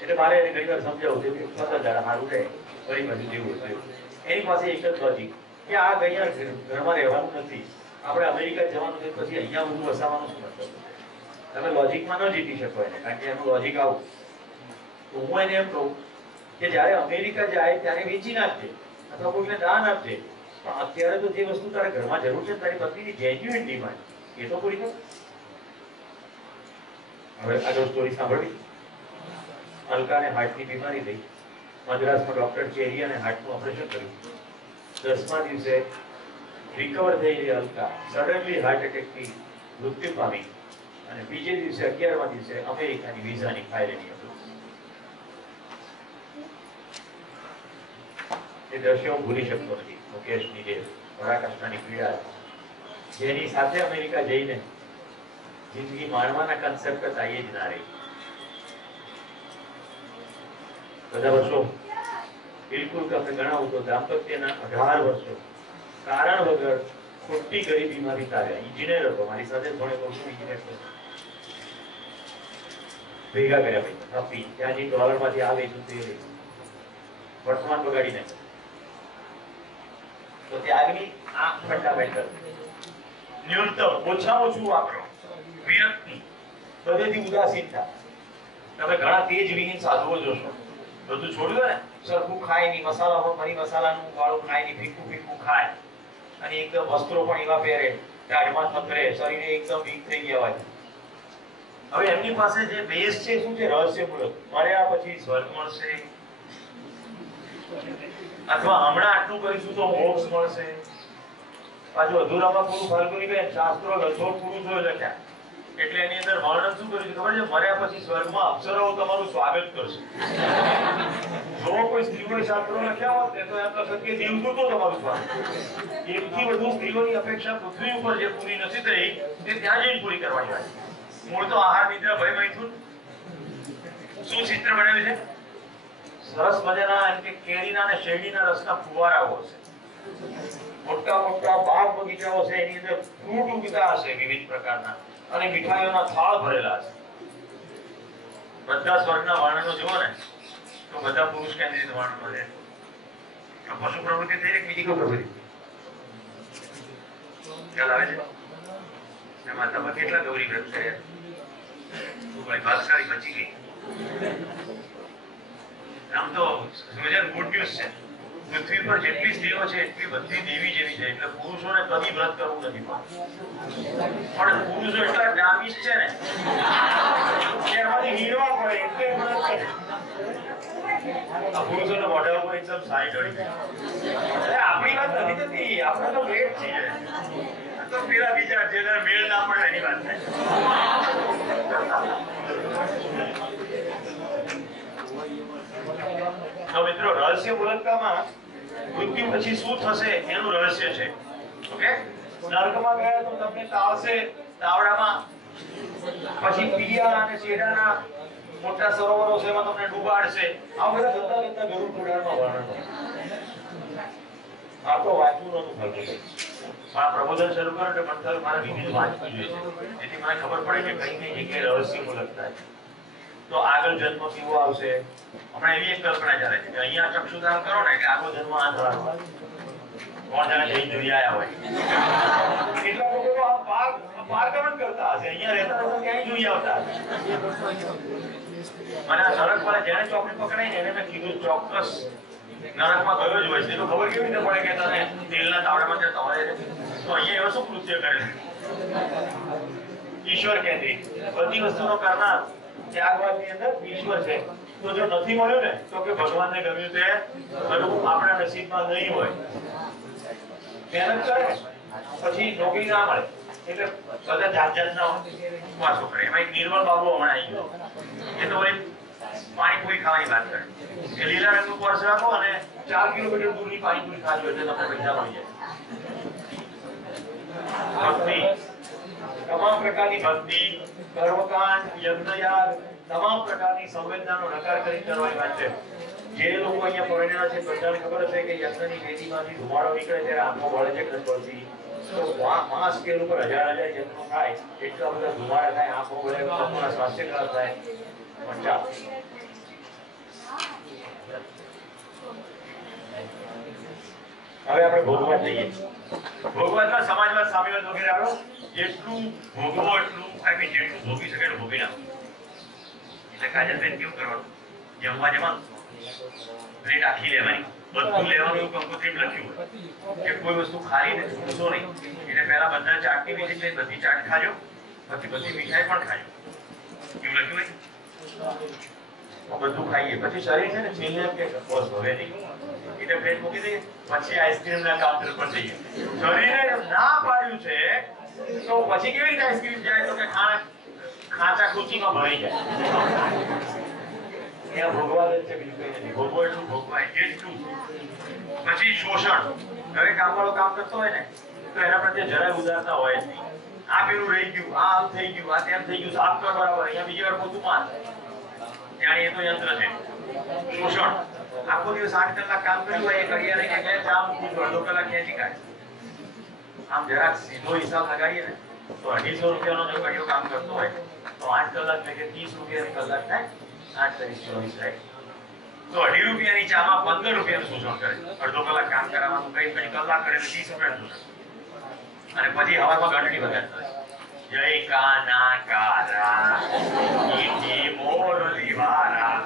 એટલે મારે એને ઘણી વાર સમજાવવું છે કે 17,000 સારું રહે, ફરી બધું જેવું હતું. એની પાસે એક જ લોજિક કે આ અહીંયા ઘરમાં રહેવાનું નથી, આપણે અમેરિકા જવાનું છે, પછી અહીંયા બધું વસાવવાનું શું મતલબ? તમે લોજિકમાં ન જીતી શકો એને, કારણ કે એનું લોજિક આવું. તો હું એને એમ કહું કે જ્યારે અમેરિકા જાય ત્યારે વેચી નાખજે અથવા કોઈને દાન આપજે, પણ અત્યારે તો જે વસ્તુ તારા ઘરમાં જરૂર છે, તારી પત્નીની જેન્યુઇન ડિમાન્ડ, એ તો પૂરી કર. હવે આગળ સ્ટોરી સાંભળવી. અલકાને હાર્ટની બીમારી થઈ. મદ્રાસમાં ડોક્ટર ચેરિયાને હાર્ટનું ઓપરેશન કર્યું. 10મા દિવસે રિકવર થયેલી અલકા સડનલી હાર્ટ એટેકથી મૃત્યુ પામી અને બીજે દિવસે 11મા દિવસે અમેરિકાની વિઝાની ફાઇલ એની હતી. એ દ્રશ્ય હું ભૂલી શકતો નથી. મુકેશની જે પરાકાષ્ઠાની પીડા, જેની સાથે અમેરિકા જઈને જિંદગી માણવાના કન્સેપ્ટ હતા, એ જ ના રહી. બધા વર્ષો બિલકુલ તમે ગણાવું તો દાંપત્યના 18 વર્ષો કારણ વગર ખોટી ગરીબીમાં વિતાવ્યા. ઇન્જિનિયર હતો, મારી સાથે ભણે તો શું ઇન્જિનિયર હતો. ભેગા કર્યા ભાઈ, આપી ત્યાં જે ડોલરમાંથી આવે તો તે વર્તમાન બગાડી નાખ્યું. તો ત્યાગની આ ફંડામેન્ટલ ન્યૂનતમ ઓછામાં ઓછું વાપરો. વિરક્તિ, બધેથી ઉદાસીનતા. તમે ઘણા તેજ વિહીન સાધુઓ જોશો, બધું છોડ્યું ને, સરખું ખાય નહીં, મસાલા મરી મસાલાનું વાળું ખાય નહીં, ફીકું ફીકું ખાય, અને એકદમ વસ્ત્રો પણ એવા પહેરે, દાઢમાં થકરે, શરીરે એકદમ વીક થઈ ગયા હોય. હવે એમની પાસે જે બેઝ છે શું છે? રહસ્યમૂલક. મર્યા પછી સ્વર્ગ મળશે, અથવા હમણાં આટલું કરીશું તો મોક્ષ મળશે. પાછું અધૂરામાં પૂરું ફાલ્ગુની બેન શાસ્ત્રો લગભગ પૂરું જોઈ લખ્યા. એટલે એની અંદર વર્ણન શું કર્યું છે ખબર છે? મર્યા પછી સ્વર્ગમાં અપ્સરાઓ તમારું સ્વાગત કરશે. જો કોઈ સ્ત્રીઓએ શાસ્ત્રો લખ્યા હોત તો એમ કહે કે દેવદૂતો તમારું સ્વાગત. એકથી વધુ સ્ત્રીઓની અપેક્ષા પૃથ્વી ઉપર જે પૂરી નથી થઈ તે ત્યાં જઈને પૂરી કરવાની હોય. મૂળ તો આહાર નિદ્રા ભય મૈથુન. શું ચિત્ર બનાવ્યું છે? સરસ મજાના એમ કે કેરીના અને શેરડીના રસના ફુવારાઓ છે. મોટા મોટા બાગ બગીચાઓ છે, એની અંદર ફ્રૂટ ઉગતા હશે વિવિધ પ્રકારના, અને મીઠાઈઓના થાળ ભરેલા છે. બધા સ્વર્ગના વર્ણનો જુઓ ને તો બધા પુરુષ કેન્દ્રિત વર્ણનો છે. પશુ પ્રવૃત્તિ થઈ એક બીજી કોઈ પ્રવૃત્તિ ખ્યાલ આવે છે? એમાં તમે કેટલા ગૌરી વ્રત કર્યા? ભાગશાળી બચી ગઈ. આમ તો ગુડ ન્યૂઝ છે. પૃથ્વી પર જેટલી સ્ત્રીઓ છે એટલી બધી દેવી જેવી છે, એટલે પુરુષોને કદી વ્રત કરવું નથી. પણ પુરુષો એટલા ડામિશ છે ને કે એમાંથી વીણવા પડે એટલે વ્રત કરે. આ પુરુષોના મોઢા ઉપર એકદમ સાઈ ઢળી ગઈ. આપણી વાત નથી થતી, આપણે તો લેટ છીએ. તો પેલા બીજા જેના મેળ ના પડે એની વાત થાય. તો મિત્રો, રહસ્ય મૂલકતામાં મૃત્યુ પછી શું થશે એનું રહસ્ય છે. ઓકે, નર્કમાં ગયા તો તમને તાવશે, તાવડામાં પછી પીડિયા અને ચેડાના મોટા સરોવરો છે એમાં તમને ડૂબાડશે. આ બધા ગંદા ગંદા ગરુડ પુરાણમાં વર્ણન છે. આ તો વાંચવું નહોતું ખબર. આ પ્રબોધન શરૂ કરો એટલે મંતર મારે વિવિધ વાંચવું જોઈએ છે, જેથી મને ખબર પડે કે કઈ કઈ જગ્યાએ રહસ્ય લગતા છે. તો આગળ જન્મ કેવો આવશે? હમણાં એવી એક કલ્પના ચાલે છે કે અહીંયા ચક્ષુદાન કરો ને એટલે આગળ જન્મ આ થવાનો. કોણ જાણે જઈ જોઈ આયા હોય. કેટલા લોકો તો આ પારગમન કરતા હશે, અહીંયા રહેતા રહેતા ક્યાંય જોઈ આવતા હશે. મને આ નરક વાળા જેને ચોકડી પકડાઈ ને એને મેં કીધું ચોક્કસ નરકમાં ગયો જ હોય છે. તો ખબર કેવી રીતે પડે કે તને તેલના તાવડામાં જતા હોય તો અહીંયા એવો શું કૃત્ય કરે? ઈશ્વર કેન્દ્રિત બધી વસ્તુનો કરનાર ત્યાગવાદની અંદર ઈશ્વર છે. તો જો નથી મળ્યું ને તો કે ભગવાનને ગમ્યું તે બધું આપણા નસીબમાં નહીં હોય. મહેનત કરે પછી નોકરી ના મળે એટલે બધા જાત જાતના ઉપવાસો કરે. એમાં એક નિર્મળ બાબુ હમણાં આવી ગયો, એ તો વળી પાણીપુરી ખાવાની વાત કરે કે લીલા રંગનું પર્સ રાખો અને 4 કિલોમીટર દૂરની પાણીપુરી ખાજો એટલે તમને પૈસા મળી જાય. ભક્તિ, તમામ પ્રકારની ભક્તિ, કર્મકાંડ, યજ્ઞયાગ, તમામ પ્રકારની સંવેદનાનો નકાર કરી કરવાની વાત છે. જે લોકો અહીંયા પરણેલા છે બધાને ખબર હશે કે યજ્ઞની વેદીમાંથી ધુમાડો નીકળે ત્યારે આંખો વળે છે કૃષ્ણજી. તો માસ સ્કેલ ઉપર 1000 યજ્ઞો થાય, એટલા બધા ધુમાડા થાય, આંખો વળે, લોકોના સ્વાસ્થ્ય ખરાબ થાય. મજા. હવે આપણે ભોગવત લઈએ. ભોગવતમાં સમાજવાદ, સામ્યવાદ વગેરે આવ્યો. જેટલું ભોગવો એટલું જેટલું ભોગી શકે એટલું ભોગી નાખો. એટલે કાજલબેન કેવું કરવાનું? જમવા જવાનું પ્લેટ આખી લેવાની, બધું લેવાનું એવું કંકોત્રીમાં લખ્યું હોય કે કોઈ વસ્તુ ખાલી ને છૂટશો નહીં. એટલે પહેલા બધા ચાટની મીઠી છે બધી ચાટ ખાજો, પછી બધી મીઠાઈ પણ ખાજો એવું લખ્યું હોય. બધું ખાઈએ પછી શરીર છે ને છેલ્લે એમ કે બસ હવે નહીં એટલે પ્લેટ મૂકી દઈએ, પછી આઈસ્ક્રીમ ના કાઉન્ટર પર જઈએ. શરીરે ના પાડ્યું છે તો પછી કેવી રીતે આઈસ્ક્રીમ જાય? તો કે ખાંચા ખુચીમાં ભરાઈ જાય. ત્યાં ભોગવા જ છે, બીજું કઈ નથી. ભોગવો એટલું ભોગવાય જેટલું. પછી શોષણ. ઘરે કામવાળો કામ કરતો હોય ને તો એના પ્રત્યે જરાય ઉદારતા હોય જ નહીં. આ પેલું રહી ગયું, આ આમ થઈ ગયું, આ તેમ થઈ ગયું, સાફ કર બરાબર, અહીંયા બીજી વાર પોતું માર. જાણે એ તો યંત્ર છે. શોષણ. આખો દિવસ 8 કલાક કામ કર્યું હોય, એ ઘડિયા લઈને ગયા ચા મૂકું, અડધો કલાક ખેંચી કાઢે. આમ જરાક સીધો હિસાબ લગાડીએ ને તો 250 રૂપિયાનો જો ઘડિયો કામ કરતો હોય તો 8 કલાક એટલે કે 30 રૂપિયાની કલાક થાય. 8 × 24 થાય તો 2.5 રૂપિયાની ચામાં 15 રૂપિયાનું શોષણ કરે. અડધો કલાક કામ કરાવવાનું કઈ કલાક કરે તો 30 રૂપિયાનું શોષણ. અને પછી હવામાં ઘંટડી વગાડતા હોય, જય કાના કારા ઈટી મોરલી વારા.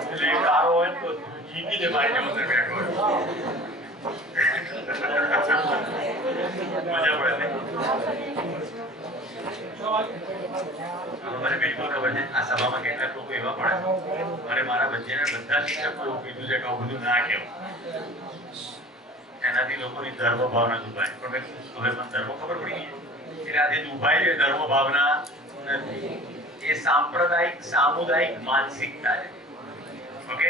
એટલે કારો હોય તો જીતીને મારી જેવો અંદર બેઠો હોય. મજા પડે ને? મને બિલકુલ ખબર છે આ સભામાં કેટલાક લોકો એવા પડે અને મારા બચ્ચેને બધા શિક્ષકો એવું કીધું છે કે આવું બધું ના કહેવું, એનાથી લોકોની ધર્મ ભાવના દુભાય. પણ હવે મને ધર્મ ખબર પડી ગઈ એટલે આજે દુભાય છે ધર્મ ભાવના નથી, એ સાંપ્રદાયિક સામુદાયિક માનસિકતા છે. ઓકે,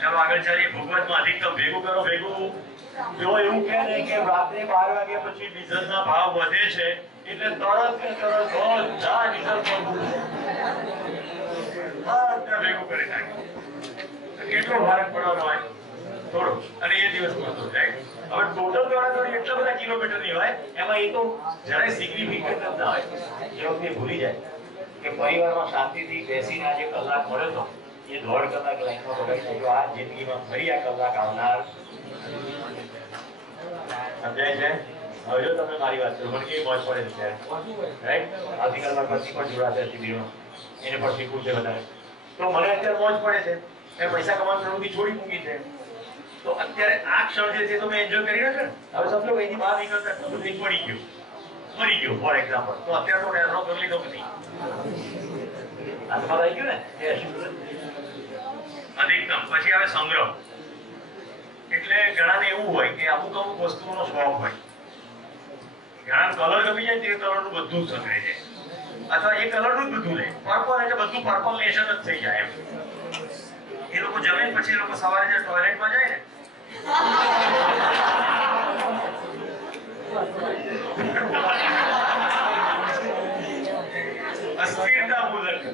ચાલો આગળ ચાલીએ. ભોગવતમાં અધિકતમ ભેગું કરો. ભેગું જો એવું કહે ને કે રાત્રે 12 વાગ્યા પછી ડીઝલના ભાવ વધે છે એટલે તરત ને તરત બધા ડીઝલ ભેગું કરી નાખે. કેટલો ફરક પડવાનો હોય? થોડો. અને એ દિવસ પૂરતો જાય. હવે ટોટલ દોડાદોડી એટલા બધા કિલોમીટરની હોય એમાં એ તો જરાય સિગ્નિફિકન્ટ ના હોય. એ વખતે ભૂલી જાય કે પરિવારમાં શાંતિથી બેસીને આજે કલાક મળ્યો તો એ 1.5 કલાક લાઈનમાં બગાડી નાખ્યો. આ જિંદગીમાં ફરી આ કલાક આવનાર. સમજાય છે? હવે જો તમે મારી વાત કરો મને કેવી મોજ પડે છે રાઈટ. આવતીકાલમાં પછી પણ જોડાશે શિબિરમાં, એને પણ શીખવું છે વધારે. તો મને અત્યારે મોજ પડે છે, મેં પૈસા કમાવાની પ્રવૃત્તિ છોડી મૂકી છે. તો અત્યારે આ ક્ષણ જે છે તો મેં એન્જોય કરી રહ્યો છું. હવે સમજો કે એની બહાર નીકળતા બધું પડી ગયું, મરી ગયો ફોર એક્ઝામ્પલ, તો અત્યારે તો એનો કરી લીધો કે નહીં? હાથમાં આવી ગયું ને. અધિકતમ. પછી આવે સંગ્રહ. એટલે ઘણાને એવું હોય કે અમુક વસ્તુઓનો શોખ હોય, ઘણા કલર ગમી જાય તો એ કલરનું બધું સંગ્રહ છે, અથવા એ કલરનું જ બધું લે. પર્પલ એટલે બધું પર્પલ નેશન જ થઈ જાય એમ. એ લોકો જમે પછી એ લોકો સવારે જે ટોયલેટમાં જાય ને અસ્થિરતા મૂલક.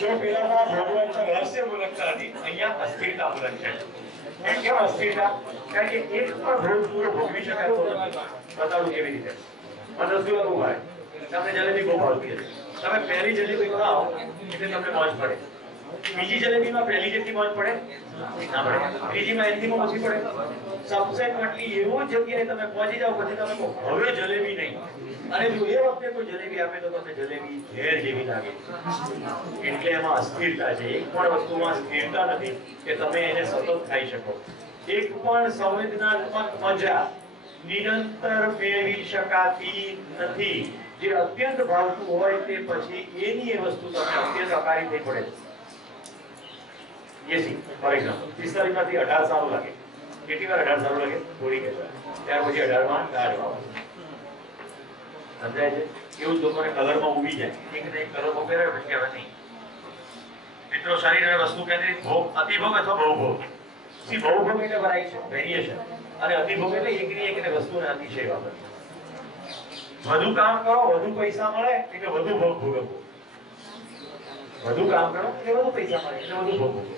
જો પેલામાં ભગવાનના રહસ્ય મૂલકતા હતી, અહીંયા અસ્થિરતા મૂલક છે. એ કેમ અસ્થિરતા? કારણ કે એક પણ ભોગ પૂરો ભોગવી શકાતો નથી. બતાડું કેવી રીતે. મને શું કરવું ભાઈ? તમને જલેબી બહુ ભાવતી હશે. તમે પહેલી જલેબી ખાઓ એટલે તમને મોજ પડે. બીજી જલેબીમાં પહેલી જેટલી મોજ પડે ના પડે. ત્રીજીમાં એનથી ઓછી પડે. સબસેટલી એવો જગ્યાએ તમે પહોંચી જાઓ પછી તમે કહો હવે જલેબી નહીં. અને જો એ વખતે કોઈ જલેબી આપે તો તમને જલેબી ઝેર જેવી લાગે. એટલે એમાં અસ્થિરતા છે. એક પણ વસ્તુમાં સ્થિરતા નથી કે તમે એને સતત ખાઈ શકો. એક પણ સંવેદનાત્મક મજા નિરંતર મેળવી શકાતી નથી. જે અત્યંત ભાવતું હોય તે પછી એની એ વસ્તુ તમને અત્યંત અકારી થઈ પડે. એસી ફોર એક્ઝામ્પલ 45 માંથી 18 સારું લાગે. કેટલી વાર 18 સારું લાગે? થોડી કહેવાય. ત્યાર પછી 18 માં દાળ વાવ. સમજાય છે? એવું લોકોને કલરમાં ઊભી જાય. એક ને એક કલરમાં પહેરાવે પછી કહેવાય નહીં. મિત્રો શરીર અને વસ્તુ કેન્દ્રિત ભોગ, અતિભોગ અથવા બહુભોગ. સી બહુભોગ એટલે વરાય છે, વેરિએશન. અને અતિભોગ એટલે એકની એક વસ્તુને અતિશય વાપર. વધુ કામ કરો, વધુ પૈસા મળે એટલે વધુ ભોગ ભોગવો. વધુ કામ કરો એટલે વધુ પૈસા મળે એટલે વધુ ભોગ ભોગવો.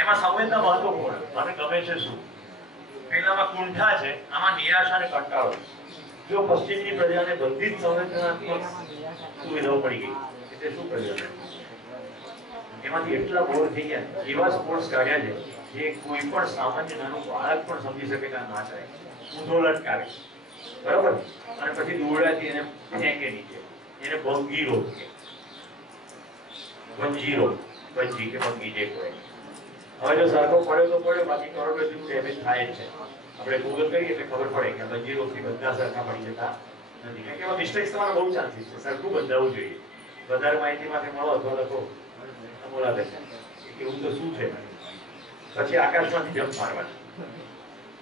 એમાં સંવેદના મહત્વપૂર્ણ. મને ગમે છે શું? પેલામાં કુંઠા છે, આમાં નિરાશા અને કંટાળો. જો પશ્ચિમની પ્રજાને બધી જ સંવેદનાત્મક સુવિધાઓ પડી ગઈ એટલે શું પ્રજા એમાંથી એટલા બોર થઈ ગયા. એવા સ્પોર્ટ્સ કાઢ્યા છે જે કોઈ પણ સામાન્ય નાનું બાળક પણ સમજી શકે કે ના થાય. ઊંધો લટકાવે બરોબર, અને પછી દોરડાથી એને ફેંકે નીચે. એને બંગી રોગ કે બંજી રોગ, બંજી કે બંગી જે કહે. હવે જો સરખો પડ્યો તો પડ્યો, બાકી કરોડો જેટલું ડેમેજ થાય જ છે. આપણે ગૂગલ કરીએ એટલે ખબર પડે કે બંજી રોગથી બધા સરખા પડી જતા નથી. કારણ કે એવા મિસ્ટેક્સ તમારા બહુ ચાન્સીસ છે. સરખું બંધાવવું જોઈએ. વધારે માહિતી માટે મળો અથવા લખો મુલાકાત કે એવું તો શું છે. પછી આકાશમાંથી જમ્પ મારવાની.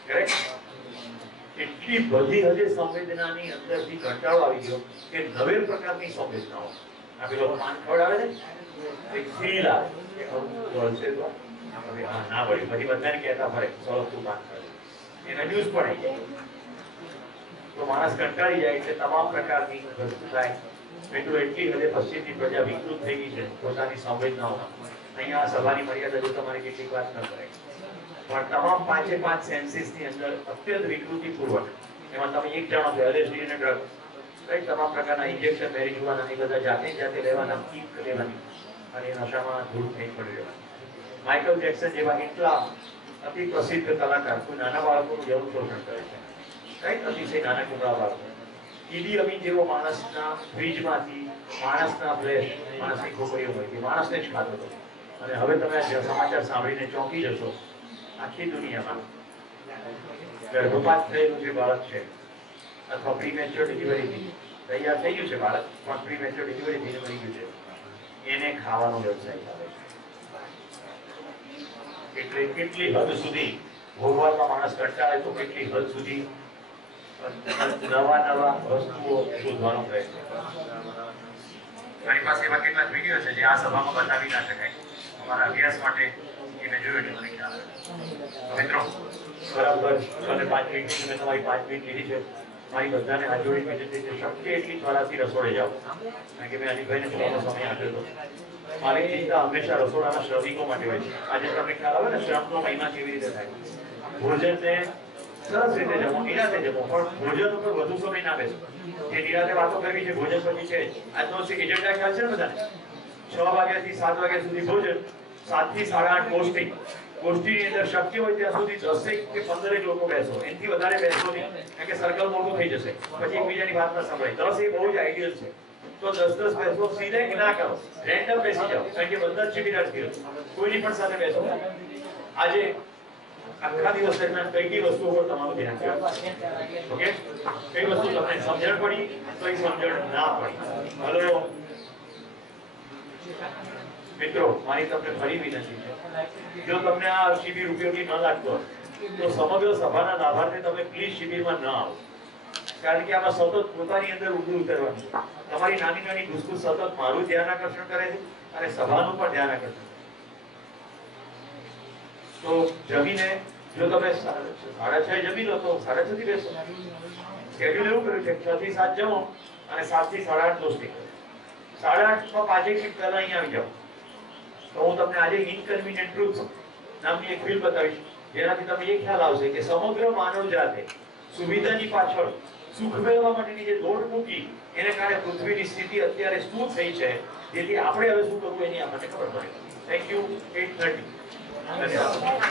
કરેક્ટ? એટલી બધી હદે સંવેદનાની અંદરથી કંટાળો આવી ગયો કે નવે પ્રકારની સંવેદનાઓ. આ પેલો પાન ખવડાવે છે, એક ફીલ આવે કે વળશે તો ના વળી. પછી બધાને કહેતા ફરે ચલો તું પાન ખાવે. એના ન્યૂઝ પણ આવી જાય. તો માણસ કંટાળી જાય એટલે તમામ પ્રકારની વસ્તુ થાય. મિત્રો એટલી હદે પશ્ચિમની પ્રજા વિકૃત થઈ ગઈ છે પોતાની સંવેદનાઓમાં. અહીંયા સભાની મર્યાદા જો તમારી કેટલીક વાત ન કરાય પણ તમામ પાંચે પાંચ સેન્સીસની અંદર અત્યંત વિકૃતિપૂર્વક. એમાં તમે એક જાણો છો LSD અને ડ્રગ, રાઈટ? તમામ પ્રકારના ઇન્જેક્શન મેરી જોવાના, એ બધા જાતે જાતે લેવાના, કીક લેવાની અને નશામાં ધૂળ થઈ પડી રહેવાની. માઇકલ જેક્સન જેવા એટલા અતિ પ્રસિદ્ધ કલાકાર કોઈ નાના બાળકોનું જવું શોષણ કરે છે, રાઈટ? અતિશય નાના ટુકડા બાળકો. ઈડી અમીન જેવો માણસના ફ્રીજમાંથી માણસના ફ્લેશ, માણસની ખોપરીઓ હોય કે માણસને જ ખાતો હતો. અને હવે તમે સમાચાર સાંભળીને ચોંકી જશો. આખી દુનિયામાં ગર્ભપાત થયેલું જે બાળક છે અથવા પ્રીમેચ્યોર ડિલિવરીથી તૈયાર થઈ ગયું છે બાળક પણ પ્રીમેચ્યોર ડિલિવરીથી મરી ગયું છે, એને ખાવાનો વ્યવસાય ચાલે છે. એટલે કેટલી હદ સુધી ભોગવવામાં માણસ કંટાળે તો કેટલી હદ સુધી નવા વસ્તુઓ શોધવાનો પ્રયત્ન કરે. મારી પાસે એવા કેટલાક વિડીયો છે જે આ સભામાં બતાવી ના શકાય. અમારા અભ્યાસ માટે એ મેં જોયું એટલે મને ખ્યાલ આવ્યો. મિત્રો બરાબર 5 મિનિટ મેં તમારી 5 મિનિટ લીધી છે. મારી બધાને હાથ જોડી વિનંતી છે શક્ય એટલી ત્વરાથી રસોડે જાઓ. કારણ કે મેં અનિભાઈને થોડો સમય આપ્યો હતો. મારી ચિંતા હંમેશા રસોડાના શ્રમિકો માટે હોય છે. આજે તમને ખ્યાલ આવે ને શ્રમનો મહિમા કેવી રીતે થાય. ભોજનને સરસ રીતે જમો, નિરાતે જમો, પણ ભોજન ઉપર વધુ સમય ના બેસો. જે નિરાતે વાતો કરવી છે ભોજન પછી છે. આજનો એજન્ડા ખ્યાલ છે ને બધાને? 6 વાગ્યાથી 7 વાગ્યા સુધી ભોજન, 7 થી 8:30 ગોષ્ઠી. ગોષ્ઠીની અંદર શક્ય હોય ત્યાં સુધી 10 કે 15 લોકો બેસો. એનાથી વધારે બેસો નહીં, કારણ કે સર્કલ મોટું થઈ જશે. પછી એકબીજાની વાત ના સંભળાય. 10 એ બહુ જ આઈડિયલ છે. તો 10 બેસો. સિલેક્ટ ના કરો, રેન્ડમ બેસી જાઓ, કારણ કે બધા જ શિબિરાર્થીઓ કોઈની પણ સાથે બેસો. આજે આખા દિવસ દરમિયાન કઈ વસ્તુઓ પર તમારું ધ્યાન છે? ઓકે, કઈ વસ્તુ તમને સમજણ પડી, કઈ સમજણ ના પડી? હલો મિત્રો, મારી તમને ફરી વિનંતી છે, જો તમને આ શિબિર ઉપયોગી ન લાગતો તો સમગ્ર સભાના લાભાર્થે તમે પ્લીઝ શિબિરમાં ન આવો. કારણ કે આમાં સતત પોતાની અંદર ઊંડું ઉતરવાનું. તમારી નાની નાની ઘુસઘુસ સતત મારું ધ્યાન આકર્ષણ કરે છે અને સભાનું પણ ધ્યાન આકર્ષણ. તો જમીને જો તમે 6:30 જમી લો તો 6:30 થી બેસો. શેડ્યુલ એવું કર્યું છે 6 થી 7 જમો અને 7 થી 8:30 દોસ્તી કરો. 8:30 માં 5 મિનિટ પહેલા અહીંયા આવી જાઓ. તો હું તમને આજે ઇનકન્વીનિયન્ટ ટ્રુથ નામની એક ફિલ્મ બતાવીશ, જેનાથી તમને એ ખ્યાલ આવશે કે સમગ્ર માનવ જાતે સુવિધાની પાછળ સુખ મેળવવા માટેની જે દોડ મૂકી એને કારણે પૃથ્વીની સ્થિતિ અત્યારે શું થઈ છે, જેથી આપણે હવે શું કરવું એની આપણને ખબર પડે. Thank you. 8:30. ધન્યવાદ.